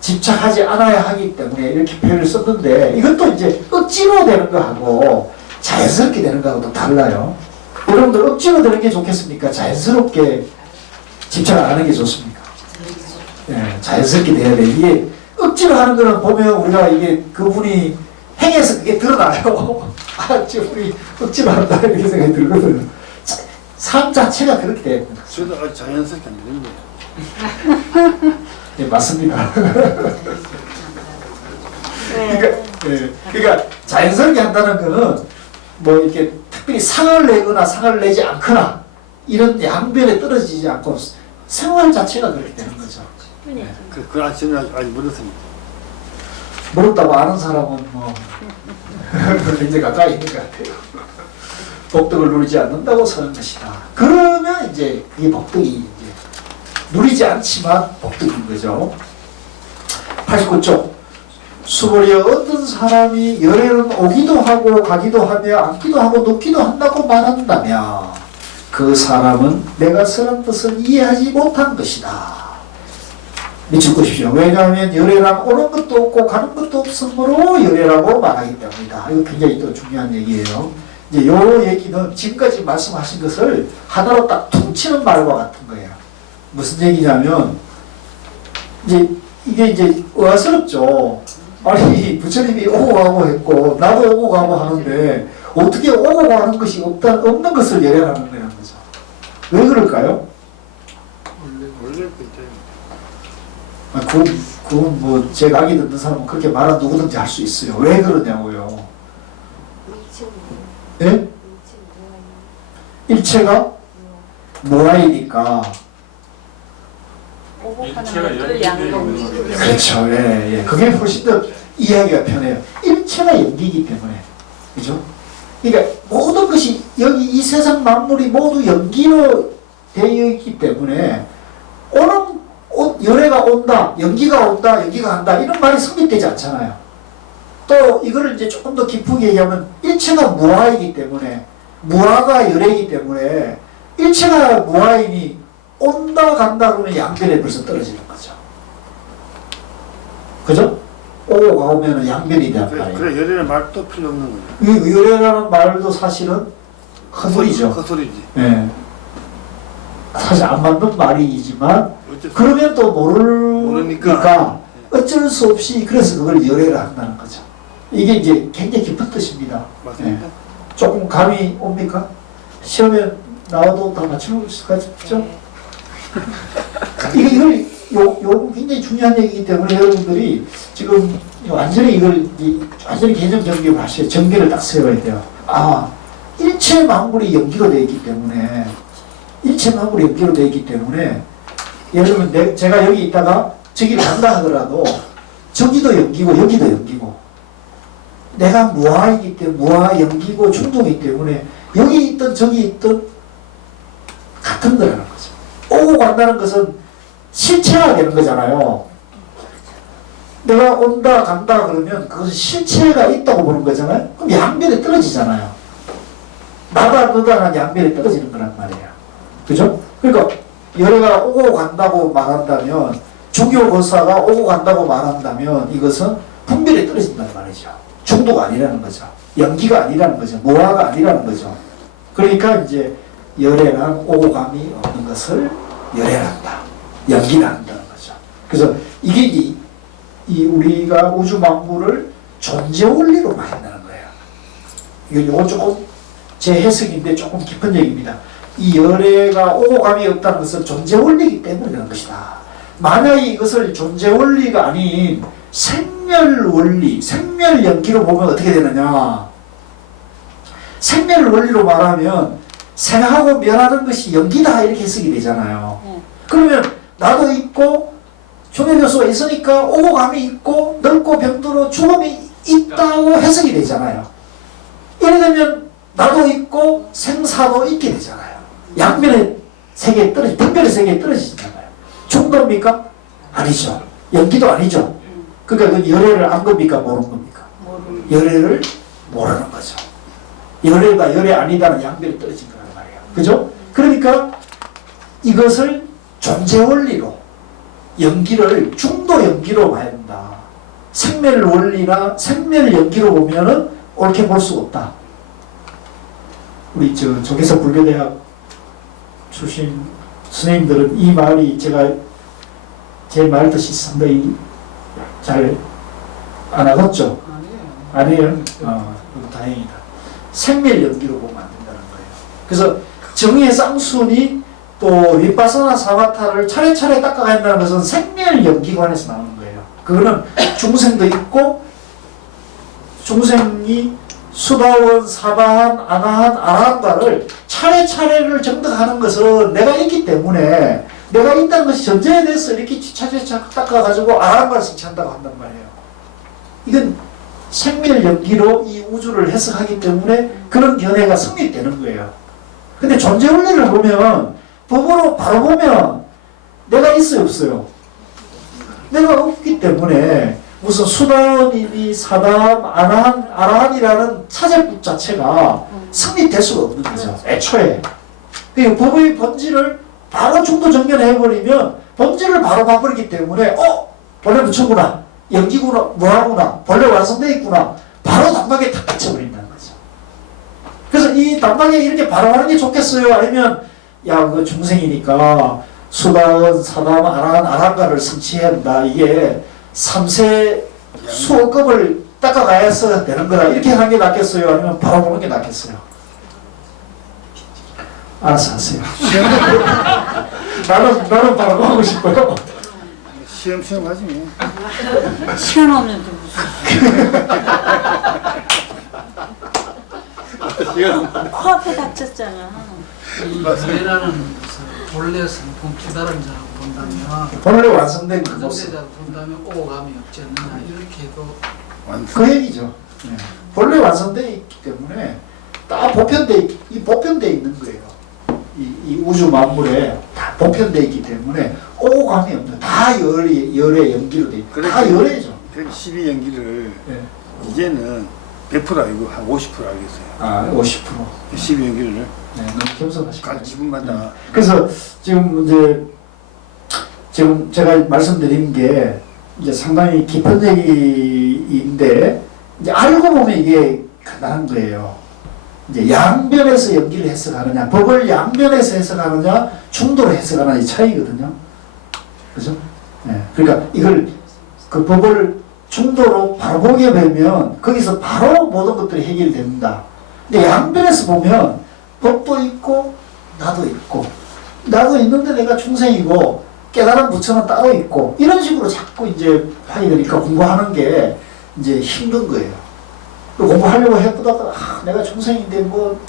집착하지 않아야 하기 때문에 이렇게 표현을 썼는데 이것도 이제 억지로 되는 거하고 자연스럽게 되는 거하고 또 달라요. 여러분들 억지로 되는 게 좋겠습니까? 자연스럽게 집착 안 하는 게 좋습니까? 네, 자연스럽게 돼야 돼. 이게 억지로 하는 거는 보면 우리가 이게 그분이 행해서 그게 드러나요. 아, 저분이 억지로 한다 이렇게 생각이 들거든요. 삶 자체가 그렇게 됩니다. 저도 아주 자연스럽게 안 되는 거예요. 네, 맞습니다. 예. 그러니까 자연스럽게 한다는 거는 뭐 이렇게 특별히 상을 내거나 상을 내지 않거나 이런 양변에 떨어지지 않고 생활 자체가 그렇게 되는 거죠. 그 아침은 아직 멀었습니다. 모른다고 아는 사람은 뭐 이제 가까이 있는 것 같아요. 복덕을 누리지 않는다고 사는 것이다. 그러면 이제 그게 복덕이 이제 누리지 않지만 복덕인 거죠. 89쪽. 수보리여 어떤 사람이 열에는 오기도 하고 가기도 하며 앉기도 하고 눕기도 한다고 말한다며 그 사람은 내가 설한 뜻을 이해하지 못한 것이다. 미칠 것이죠. 왜냐하면 열애란 오는 것도 없고 가는 것도 없으므로 열애라고 말하기 때문이다. 이거 굉장히 또 중요한 얘기예요. 이제 요 얘기는 지금까지 말씀하신 것을 하나로 딱 퉁치는 말과 같은 거예요. 무슨 얘기냐면 이제 이게 이제 의아스럽죠. 아니 부처님이 오고 가고 했고 나도 오고 가고 하는데 어떻게 오고 가는 것이 없는 것을 열애라는 거라는 거죠. 왜 그럴까요? 원래 괜찮아요. 그건 뭐 제 강의 듣는 사람은 그렇게 말하 누구든지 할 수 있어요. 왜 그러냐고요. 예? 일체가 무아이니까. 그렇죠. 예, 예. 그게 훨씬 더 이해하기가 편해요. 일체가 연기이기 때문에. 그죠? 그러니까 모든 것이 여기 이 세상 만물이 모두 연기로 되어 있기 때문에 열애가 온다, 연기가 온다, 연기가 간다 이런 말이 성립되지 않잖아요. 또 이거를 이제 조금 더 깊게 얘기하면 일체가 무아이기 때문에 무아가 열애이기 때문에 일체가 무아이니 온다 간다 그러면 양변에 벌써 떨어지는 거죠. 그죠? 오고 가오면 양변이 되는 말이에요. 그래 열애는 말도 필요 없는 거죠. 이 열애라는 말도 사실은 헛소리죠. 헛소리지. 예. 사실 안 맞는 말이지만 그러면 또 모르니까 어쩔 수 없이 그래서 그걸 열애를 한다는 거죠. 이게 이제 굉장히 깊은 뜻입니다. 맞습니다. 예. 조금 감이 옵니까? 시험에 나와도 다 맞추는 것 같죠? 이거 굉장히 중요한 얘기이기 때문에 여러분들이 지금 완전히 이걸 완전히 개정 정비를 하셔야 정비를 딱 세워야 돼요. 아, 일체 만물이 연기로 되어 있기 때문에 일체 만물이 연기로 되어 있기 때문에 예를 들면 제가 여기 있다가 저기를 간다 하더라도 저기도 연기고 여기도 연기고 내가 무아이기 때문에 무아 연기고 충동이기 때문에 여기 있든 저기 있든 같은 거라는 거죠. 오고 간다는 것은 실체가 되는 거잖아요. 내가 온다 간다 그러면 그것은 실체가 있다고 보는 거잖아요. 그럼 양변에 떨어지잖아요. 나다 너다는 양변에 떨어지는 거란 말이에요. 그죠? 그러니까 열애가 오고 간다고 말한다면 주교고사가 오고 간다고 말한다면 이것은 분별에 떨어진단 말이죠. 중도가 아니라는 거죠. 연기가 아니라는 거죠. 무아가 아니라는 거죠. 그러니까 이제 열애란 오고 감이 없는 것을 열애란다. 연기를 한다는 거죠. 그래서 이게 이 우리가 우주 만물을 존재 원리로만 한다는 거예요. 이거 조금 제 해석인데 조금 깊은 얘기입니다. 이 열애가 오고 감이 없다는 것은 존재 원리이기 때문에 그런 것이다. 만약에 이것을 존재 원리가 아닌 생멸 원리, 생멸 연기로 보면 어떻게 되느냐. 생멸 원리로 말하면 생하고 멸하는 것이 연기다 이렇게 해석이 되잖아요. 그러면 나도 있고 종교교수가 있으니까 오고 감이 있고 넓고 병들어 죽음이 있다고 해석이 되잖아요. 예를 들면 나도 있고 생사도 있게 되잖아요. 양변의 세계에 분별의 세계에 떨어지잖아요. 중도입니까? 아니죠. 연기도 아니죠. 그러니까 그 열애를 안 겁니까? 모르는 겁니까? 열애를 모르는 거죠. 열애가 열애 아니다는 양변에 떨어진 거란 말이에요. 그죠? 그러니까 이것을 존재 원리로 연기를 중도 연기로 봐야 된다. 생멸 원리나 생멸 연기로 보면은 옳게 볼 수 없다. 우리 조계사 불교대학 출신 선생님들은 이 말이 제가 제 말뜻이 상당히 잘 안 하겠죠? 아니에요. 다행이다. 생멸 연기로 보면 안 된다는 거예요. 그래서 정의의 쌍순이 또 윗바사나 사바타를 차례차례 닦아간다는 것은 생멸 연기관에서 나오는 거예요. 그거는 중생도 있고 중생이 수다원, 사바한, 아나한, 아라한과를 차례차례를 정득하는 것은 내가 있기 때문에 내가 있다는 것이 전제에 대해서 이렇게 차례차례 닦아가지고 아라한과를 성취한다고 한단 말이에요. 이건 생멸연기로 이 우주를 해석하기 때문에 그런 견해가 성립되는 거예요. 근데 존재 원리를 보면 법으로 바로 보면 내가 있어요, 없어요? 내가 없기 때문에 무슨 수다원이니 사다함, 아라한이라는 차제법 자체가 성립될 수가 없는 거죠. 애초에. 그 법의 본질을 바로 중도 정면해버리면 본질을 바로 봐버리기 때문에 본래 부처구나, 연기구나, 무하구나, 본래 완성되어 있구나 바로 당각에 탁 갇혀버린다는 거죠. 그래서 이 당각에 이렇게 바로 하는 게 좋겠어요? 아니면 야, 그 중생이니까 수다원, 사다함, 아라한가를 성취해야 한다. 이게 3세 수호급을 닦아가야서 되는 거다. 이렇게 하는 게 낫겠어요? 아니면 바로 보는 게 낫겠어요? 알아서 하세요. 나는 바로 하고 싶어요. 시험 하지 뭐. 시간 없는데 무슨 코앞에 닥쳤잖아. 이 내라는 본래 성품 깨달은 자라고 본다면 본래 완성된 그 모습. 완성자로 본다면 오감이 없지 않느냐 이렇게 해도 그 얘기죠. 네. 본래 완성되어 있기 때문에 다 보편되어 있는 거예요. 이 우주 만물에 다 보편되어 있기 때문에 오감이 없는, 다 열의 연기로 되어 있고 다 열애죠. 12연기를 네. 이제는 100% 알고 한 50% 알겠어요. 아, 50%. 12연기를 네, 너무 겸손하시고. 각 지분마다. 그래서 지금 제가 말씀드린 게 이제 상당히 깊은 얘기인데 이제 알고 보면 이게 간단한 거예요. 이제 양변에서 연기를 해석하느냐, 법을 양변에서 해석하느냐, 중도로 해석하느냐 이 차이거든요. 그죠? 네. 그러니까 이걸 그 법을 중도로 바로 보게 되면 거기서 바로 모든 것들이 해결됩니다. 근데 양변에서 보면 법도 있고 나도 있고 나도 있는데 내가 중생이고 깨달은 부처는 따로 있고 이런 식으로 자꾸 이제 하게 되니까 공부하는 게 이제 힘든 거예요. 공부하려고 해보다가 내가 중생인데 뭐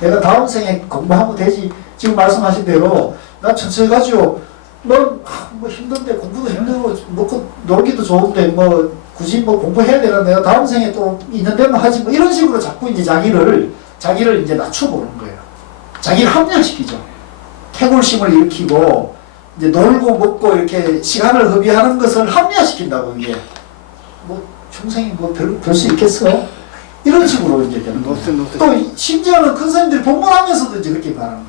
내가 다음 생에 공부하면 되지. 지금 말씀하신 대로 나 천천히 가지요. 뭐 힘든데 공부도 힘들고 먹고 놀기도 좋은데 뭐 굳이 뭐 공부해야 되나 내가 다음 생에 또 있는 데만 하지 뭐 이런 식으로 자꾸 이제 자기를 이제 낮춰보는 거예요. 자기를 합리화시키죠. 태굴심을 일으키고 이제 놀고 먹고 이렇게 시간을 허비하는 것을 합리화시킨다고 이게 뭐 중생이 뭐 별 수 있겠어? 이런 식으로 이제 되는 거예요. 또 심지어는 큰 사람들이 본문하면서도 이제 그렇게 말하는 거예요.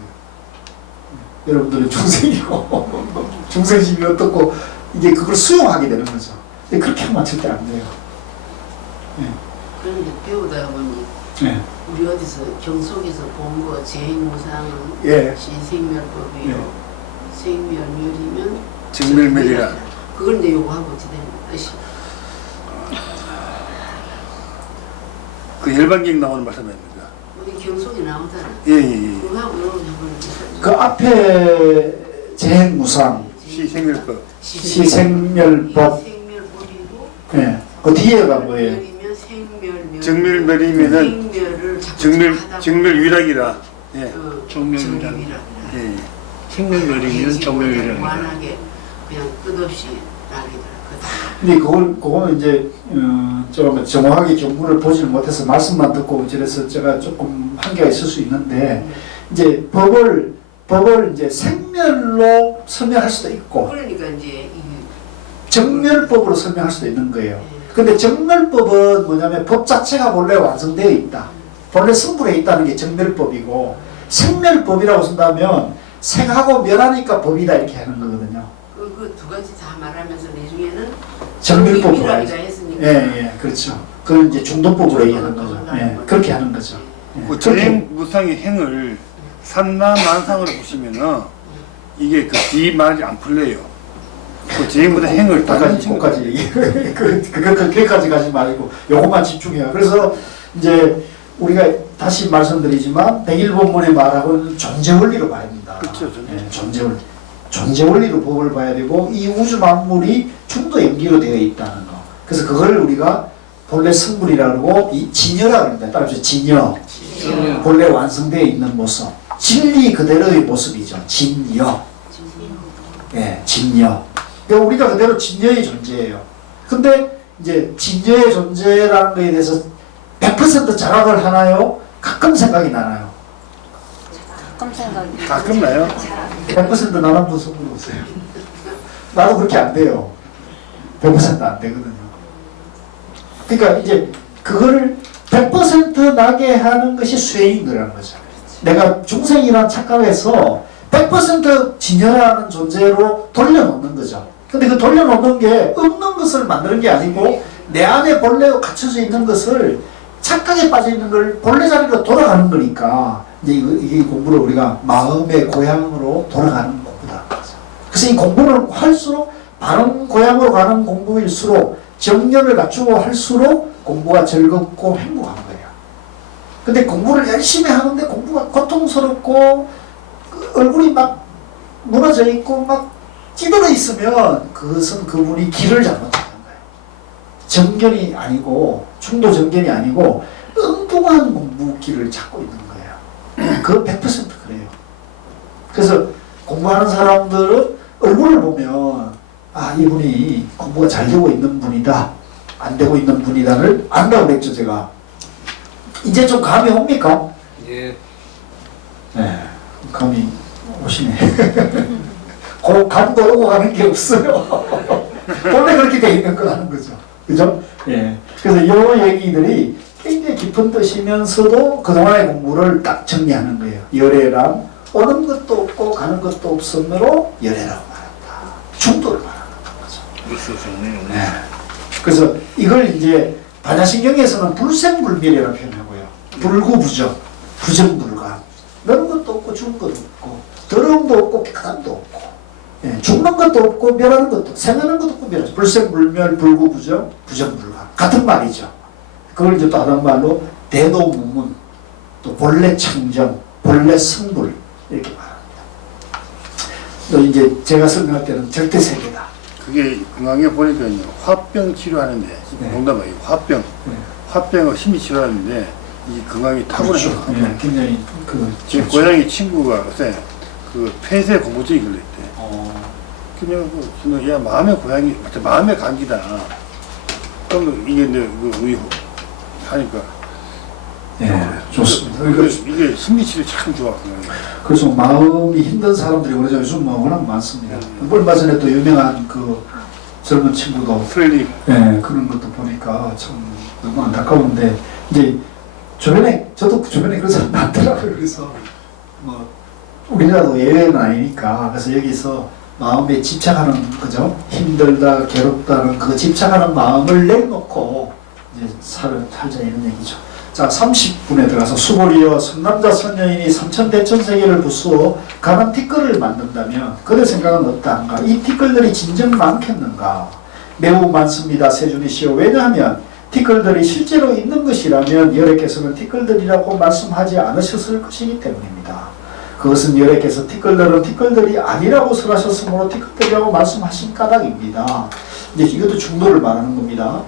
여러분들은 중생이고 중생심이 어떻고 이제 그걸 수용하게 되는 거죠. 근데 그렇게 하면 절대 안 돼요. 네. 그런데 배우다 보니 네. 우리 어디서 경속에서 본 거 제행무상은 예. 신생멸법이요. 예. 생멸멸이면 정멸멸이라. 그걸 이제 요구하고 지내는 뜻이. 그 열반경 나오는 말씀 아닙니까? 우리 경속에 나오잖아. 예. 그거하고 이런 그 앞에 재행무상, 시생멸법. 시생멸법, 생멸법이고 예. 그 뒤에가 뭐예요? 멸이면 생멸멸. 정멸멸이면은 생멸을 자꾸 정멸위락이라. 예. 정멸위락. 예. 생명멸이면 정멸이라는 거야. 완하게 그냥 끝없이 날리더라. 근데 그거는 이제 좀 정확하게 경문을 보지를 못해서 말씀만 듣고 그래서 제가 조금 한계가 있을 수 있는데 이제 법을 이제 생멸로 설명할 수도 있고 그러니까 이제 정멸법으로 설명할 수도 있는 거예요. 근데 정멸법은 뭐냐면 법 자체가 본래 완성되어 있다. 본래 성불에 있다는 게 정멸법이고 생멸법이라고 쓴다면 생하고 멸하니까 법이다 이렇게 하는 거거든요. 그 두 가지 다 말하면서 나중에는 정멸법으로 미라기가 알죠. 했으니까. 예, 그렇죠. 그걸 이제 중도법으로 얘기하는 거죠. 예, 그렇게 하는 거죠. 예, 그 그렇게 재행무상의 행을 산나만상으로 보시면은 이게 그 뒤 말이 안 풀려요. 그 재행무상 행을 다른 거까지 얘기. 그것까지 가지 말고 요것만 집중해요. 그래서 이제 우리가 다시 말씀드리지만 101본문의 말하고는 존재 원리로 봐야 합니다. 그렇죠. 예, 존재 원리. 존재 원리로 법을 봐야 되고 이 우주 만물이 중도 연기로 되어 있다는 거. 그래서 그걸 우리가 본래 성불이라고 이 진여라고 합니다. 따라서 진여. 본래 완성되어 있는 모습. 진리 그대로의 모습이죠. 진여. 예, 진여. 그러니까 우리가 그대로 진여의 존재예요. 근데 이제 진여의 존재라는 거에 대해서 100% 자각을 하나요? 가끔 생각이 나나요? 가끔 생각이. 가끔 나요. 100% 나는 분석 물어보세요. 나도 그렇게 안 돼요. 100%안 되거든요. 그러니까 이제 그거를 100% 나게 하는 것이 수행인이라는 거죠. 내가 중생이라는 착각에서 100% 진여라는 존재로 돌려놓는 거죠. 근데 그 돌려놓는 게 없는 것을 만드는 게 아니고 내 안에 본래 갇혀져 있는 것을 착각에 빠져 있는 걸 본래 자리로 돌아가는 거니까 이제 이 공부를 우리가 마음의 고향으로 돌아가는 공부다. 그래서 이 공부를 할수록 바른 고향으로 가는 공부일수록 정념을 갖추고 할수록 공부가 즐겁고 행복한 거예요. 근데 공부를 열심히 하는데 공부가 고통스럽고 얼굴이 막 무너져 있고 막 찌들어 있으면 그것은 그분이 길을 잘못하는 거예요. 정견이 아니고 중도 정견이 아니고 엉뚱한 공부길을 찾고 있는 거예요. 그건 100% 그래요. 그래서 공부하는 사람들은 얼굴을 보면 아 이분이 공부가 잘 되고 있는 분이다 안 되고 있는 분이다를 안다고 그랬죠 제가. 이제 좀 감이 옵니까? 예. 네, 감이 오시네. 그 감도 오고 가는 게 없어요. 원래 그렇게 돼 있는 거라는 거죠. 그죠? 예. 그래서 이 얘기들이 굉장히 깊은 뜻이면서도 그동안의 공부를 딱 정리하는 거예요. 열애란 오는 것도 없고 가는 것도 없으므로 열애라고 말한다. 중도를 말하는 거죠. 벌써 좋네요. 네. 그래서 이걸 이제 반야신경에서는 불생불멸이라고 표현하고요. 불구부정, 부정불감. 넣은 것도 없고 죽은 것도 없고 더러움도 없고 깨끗함도 없고 예, 죽는 것도 없고 멸하는 것도 생하는 것도 없고 멸하죠. 불생불멸, 불구부정, 부정불감. 같은 말이죠. 그걸 이제 또 다른 말로 대도무문, 또 본래 창정, 본래 성불 이렇게 말합니다. 또 이제 제가 설명할 때는 절대세계다. 그게 건강에 보니까요. 화병 치료하는데 네. 농담 아니고 화병. 네. 화병을 심히 치료하는데 이 건강이 타고나요. 그렇죠. 예, 굉장히 제 고양이 친구가 요새 그 폐쇄 공포증이 걸렸대. 그냥 야 마음의 고양이, 마음의 감기다. 그럼 이게 이제 우리 하니까. 예, 좋습니다. 이게 심리치료 참 좋아. 그래서 마음이 힘든 사람들이 그러죠. 요즘 뭐 워낙 많습니다. 얼마 전에 또 유명한 그 젊은 친구도 프레리. 예, 그런 것도 보니까 참 너무 안타까운데 이제 주변에 저도 주변에 그런 사람 많더라고요. 그래서 뭐 우리나라도 예외는 아니니까 그래서 여기서 마음에 집착하는 거죠. 힘들다, 괴롭다는 그 집착하는 마음을 내려놓고 이제 살자 이런 얘기죠. 자, 30분에 들어가서 수고리여 선남자 선녀인이 삼천대천세계를 부수어 가는 티끌을 만든다면 그의 생각은 어떠한가? 이 티끌들이 진정 많겠는가? 매우 많습니다. 세준이시여. 왜냐하면 티끌들이 실제로 있는 것이라면 여래께서는 티끌들이라고 말씀하지 않으셨을 것이기 때문입니다. 그것은 여래께서 티끌들은 티끌들이 아니라고 설하셨으므로 티끌들이라고 말씀하신 까닭입니다. 이제 이것도 중도를 말하는 겁니다.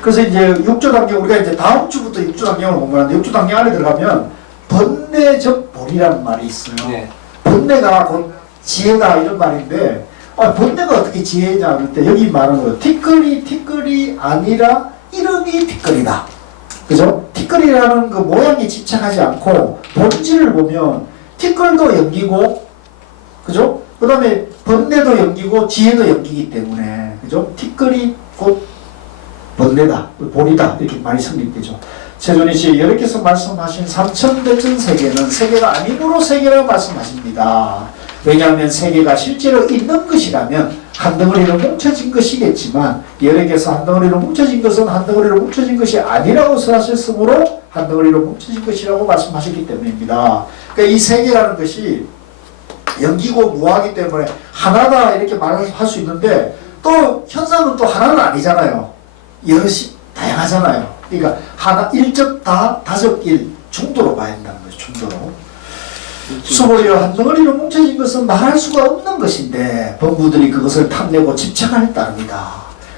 그래서 이제 6조 단경, 우리가 이제 다음 주부터 6조 단경을 공부하는데 6조 단경 안에 들어가면 번뇌적 본이라는 말이 있어요. 네. 번뇌가 곧 지혜다 이런 말인데 번뇌가 어떻게 지혜냐 할 때 여기 말하는 거예요. 티끌이 아니라 이름이 티끌이다. 그죠? 티끌이라는 그 모양에 집착하지 않고 본질을 보면 티끌도 연기고 그죠? 그 다음에 번뇌도 연기고 지혜도 연기이기 때문에 그죠? 티끌이 곧 번뇌다, 본이다 이렇게 말이 성립되죠. 세존이시 여러께서 말씀하신 삼천대천 세계는 세계가 아니므로 세계라고 말씀하십니다. 왜냐하면 세계가 실제로 있는 것이라면 한 덩어리로 뭉쳐진 것이겠지만 여러께서 한 덩어리로 뭉쳐진 것은 한 덩어리로 뭉쳐진 것이 아니라고 설하셨으므로 한 덩어리로 뭉쳐진 것이라고 말씀하셨기 때문입니다. 그러니까 이 세계라는 것이 연기고 무하기 때문에 하나다 이렇게 말할 수 있는데 또 현상은 또 하나는 아니잖아요. 여럿이 다양하잖아요. 그러니까 하나 일적 다 다적 일 중도로 봐야 된다는 거죠. 중도로. 수보리여 한 덩어리로 뭉쳐진 것은 말할 수가 없는 것인데 범부들이 그것을 탐내고 집착하에 따릅니다.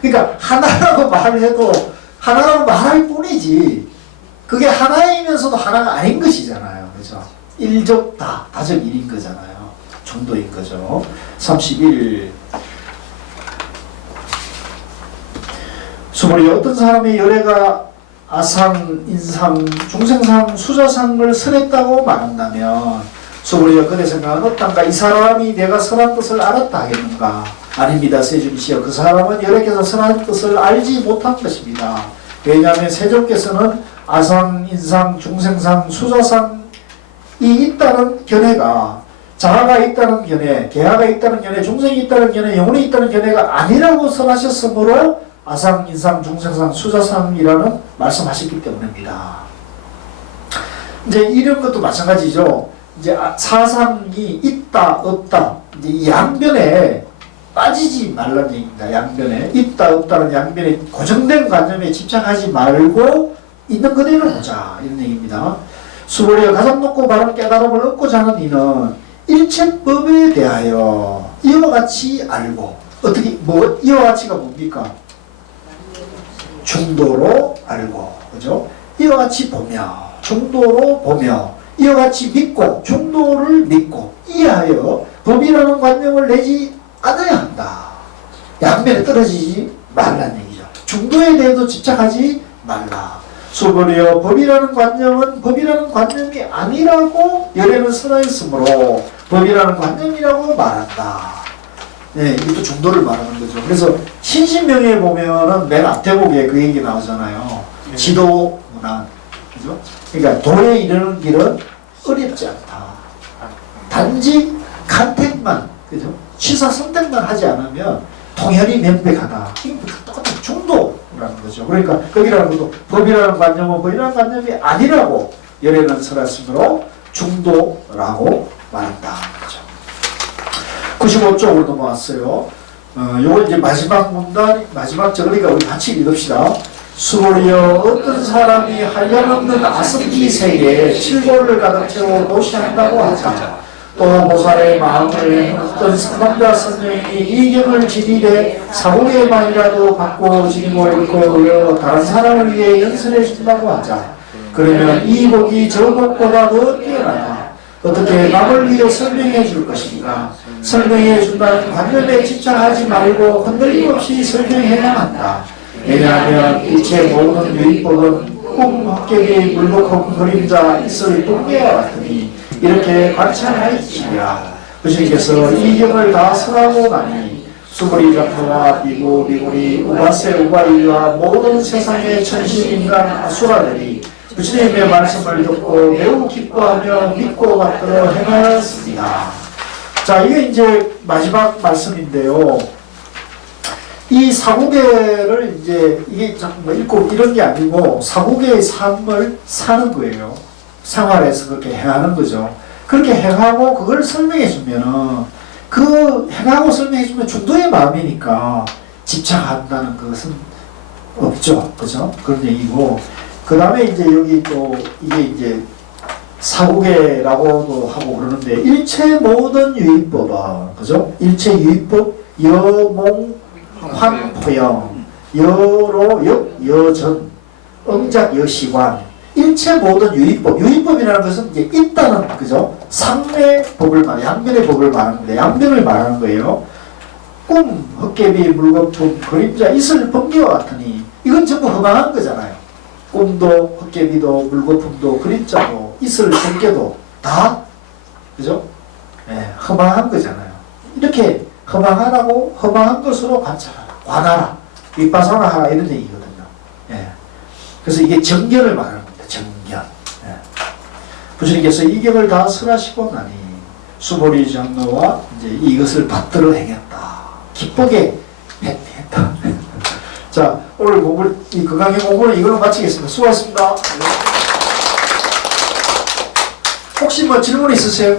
그러니까 하나라고 말을 해도 하나라고 말할 뿐이지 그게 하나이면서도 하나가 아닌 것이잖아요. 그죠? 일적 다적 일인 거잖아요. 중도인 거죠. 31. 수월이 어떤 사람의 열애가 아상, 인상, 중생상, 수자상을 설했다고 말한다면 수월이가 그대 생각은 어떤가? 이 사람이 내가 설한 것을 알았다 하겠는가? 아닙니다. 세준이시여. 그 사람은 열애께서 설한 것을 알지 못한 것입니다. 왜냐하면 세종께서는 아상, 인상, 중생상, 수자상이 있다는 견해가 자아가 있다는 견해, 개아가 있다는 견해, 중생이 있다는 견해, 영혼이 있다는 견해가 아니라고 설하셨으므로 아상, 인상, 중생상, 수자상이라는 말씀하셨기 때문입니다. 이제 이런 것도 마찬가지죠. 이제 사상이 있다, 없다, 이제 이 양변에 빠지지 말라는 얘기입니다. 양변에 있다, 없다는 양변에 고정된 관념에 집착하지 말고 있는 그대로 보자 이런 얘기입니다. 수월이가 가장 높고 바른 깨달음을 얻고자 하는 이는 일체법에 대하여 이와 같이 알고 어떻게 이와 같이가 뭡니까? 중도로 알고 그죠? 이와 같이 보며 중도로 보며 이와 같이 믿고 중도를 믿고 이하여 법이라는 관념을 내지 않아야 한다. 양면에 떨어지지 말라는 얘기죠. 중도에 대해서 집착하지 말라. 수월이여 법이라는 관념은 법이라는 관념이 아니라고 열애는 설하였으므로 법이라는 관념이라고 말한다. 네, 이것도 중도를 말하는 거죠. 그래서 신신명예에 보면은 맨 앞대목에 그 얘기 나오잖아요. 지도 문안. 그죠? 그러니까 도에 이르는 길은 어렵지 않다. 단지 간택만, 그죠? 취사 선택만 하지 않으면 통현이 명백하다. 이게 똑같은 중도라는 거죠. 그러니까 거기라는 것도 법이라는 관념은 법이라는 관념이 아니라고 열애는 설했으므로 중도라고 말한다. 그죠? 95쪽으로 넘어왔어요. 요거 이제 마지막 문단, 마지막 저거니까 우리 같이 읽읍시다. 수월이여 어떤 사람이 한량없는 아승기 세계에 칠골을 가득 채워 도시한다고 하자. 또 보살의 마음을 어떤 선남자 선녀인이 이경을 지니되 사고에만이라도 받고 지니고 읽고 다른 사람을 위해 연설해 준다고 하자. 그러면 이 복이 저 복보다 더 뛰어나다. 어떻게 남을 위해 설명해 줄 것인가? 설명해 준다는 관념에 집착하지 말고 흔들림 없이 설명해야 한다. 왜냐하면 일체 모든 유의법은 꿈, 헛개비, 물복험, 그림자, 있을 뚱개와 같으니 이렇게 관찰하였지라. 부처님께서 이 경을 다 설하고 나니 수고리 작가와 비구, 비구리, 우바세, 우바이와 모든 세상의 천신인간 아수라들이 부처님의 말씀을 듣고 매우 기뻐하며 믿고 받들어 행하였습니다. 자, 이게 이제 마지막 말씀인데요. 이 사후계를 이제 이게 뭐 읽고 이런 게 아니고 사후계의 삶을 사는 거예요. 생활에서 그렇게 행하는 거죠. 그렇게 행하고 그걸 설명해 주면은 그 행하고 설명해 주면 중도의 마음이니까 집착한다는 것은 없죠. 그죠? 그런 얘기고. 그 다음에 이제 여기 또 이게 이제 사후계라고도 하고 그러는데 일체 모든 유의법은 그죠? 일체 유의법 여몽 환포영 여로 역 여전 응작 여시관 일체 모든 유의법 유의법이라는 것은 이제 있다는 그죠? 상의 법을 말해 양변의 법을 말하는 건데 양변을 말하는 거예요. 꿈 헛개비 물거품 그림자 있을 번개와 같으니 이건 전부 허망한 거잖아요. 꿈도 헛개비도 물거품도 그림자도 있을 번개도 다 그죠? 네, 허망한 거잖아요. 이렇게 허망하라고 허망한 것으로 관찰하라, 관하라, 윗바사나하라 이런 얘기거든요. 예. 그래서 이게 정견을 말하는 겁니다. 정견. 예. 부처님께서 이 격을 다 설하시고 나니 수보리 장로와 이제 이것을 받들어 행했다. 기쁘게 했다. 자, 오늘 공부를 이 건강의 공부는 이걸로 마치겠습니다. 수고하셨습니다. 혹시 뭐 질문 있으세요?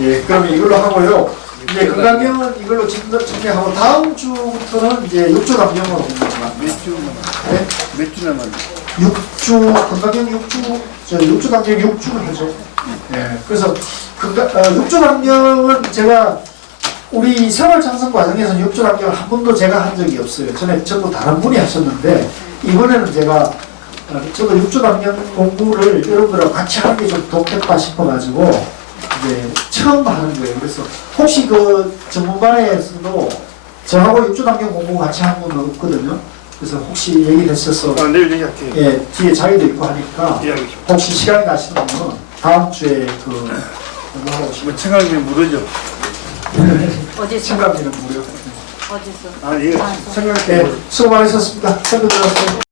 예, 그러면 이걸로 하고요. 이제 건강경은 이걸로 정리하고 다음 주부터는 이제 6주 감경으로 옵니다. 네? 몇 주나 만에? 6주 건강경 6주 저 6주 감경 6주를 하죠. 예, 그래서 6주 감경은 제가 우리 생활 창성 과정에서 육조 단계를 한 번도 제가 한 적이 없어요. 전에 전부 다른 분이 하셨는데 이번에는 제가 저도 육조 단계 공부를 여러분들하고 같이 하는 게 좀 좋겠다 싶어가지고 이제 처음 하는 거예요. 그래서 혹시 그 전문반에서도 저하고 육조 단계 공부 같이 한 분은 없거든요. 그래서 혹시 얘기 됐어서 내일 얘기할게요. 예, 뒤에 자리도 있고 하니까 이야기죠. 혹시 시간이 나시는 분은 다음 주에 그 공부하고 뭐 오시면 청강비 무료죠. 어디서? 참가비는 무료. 어디서? 아, 이거 아, 청강비 네, 수고 많으셨습니다. 설교 들었어요.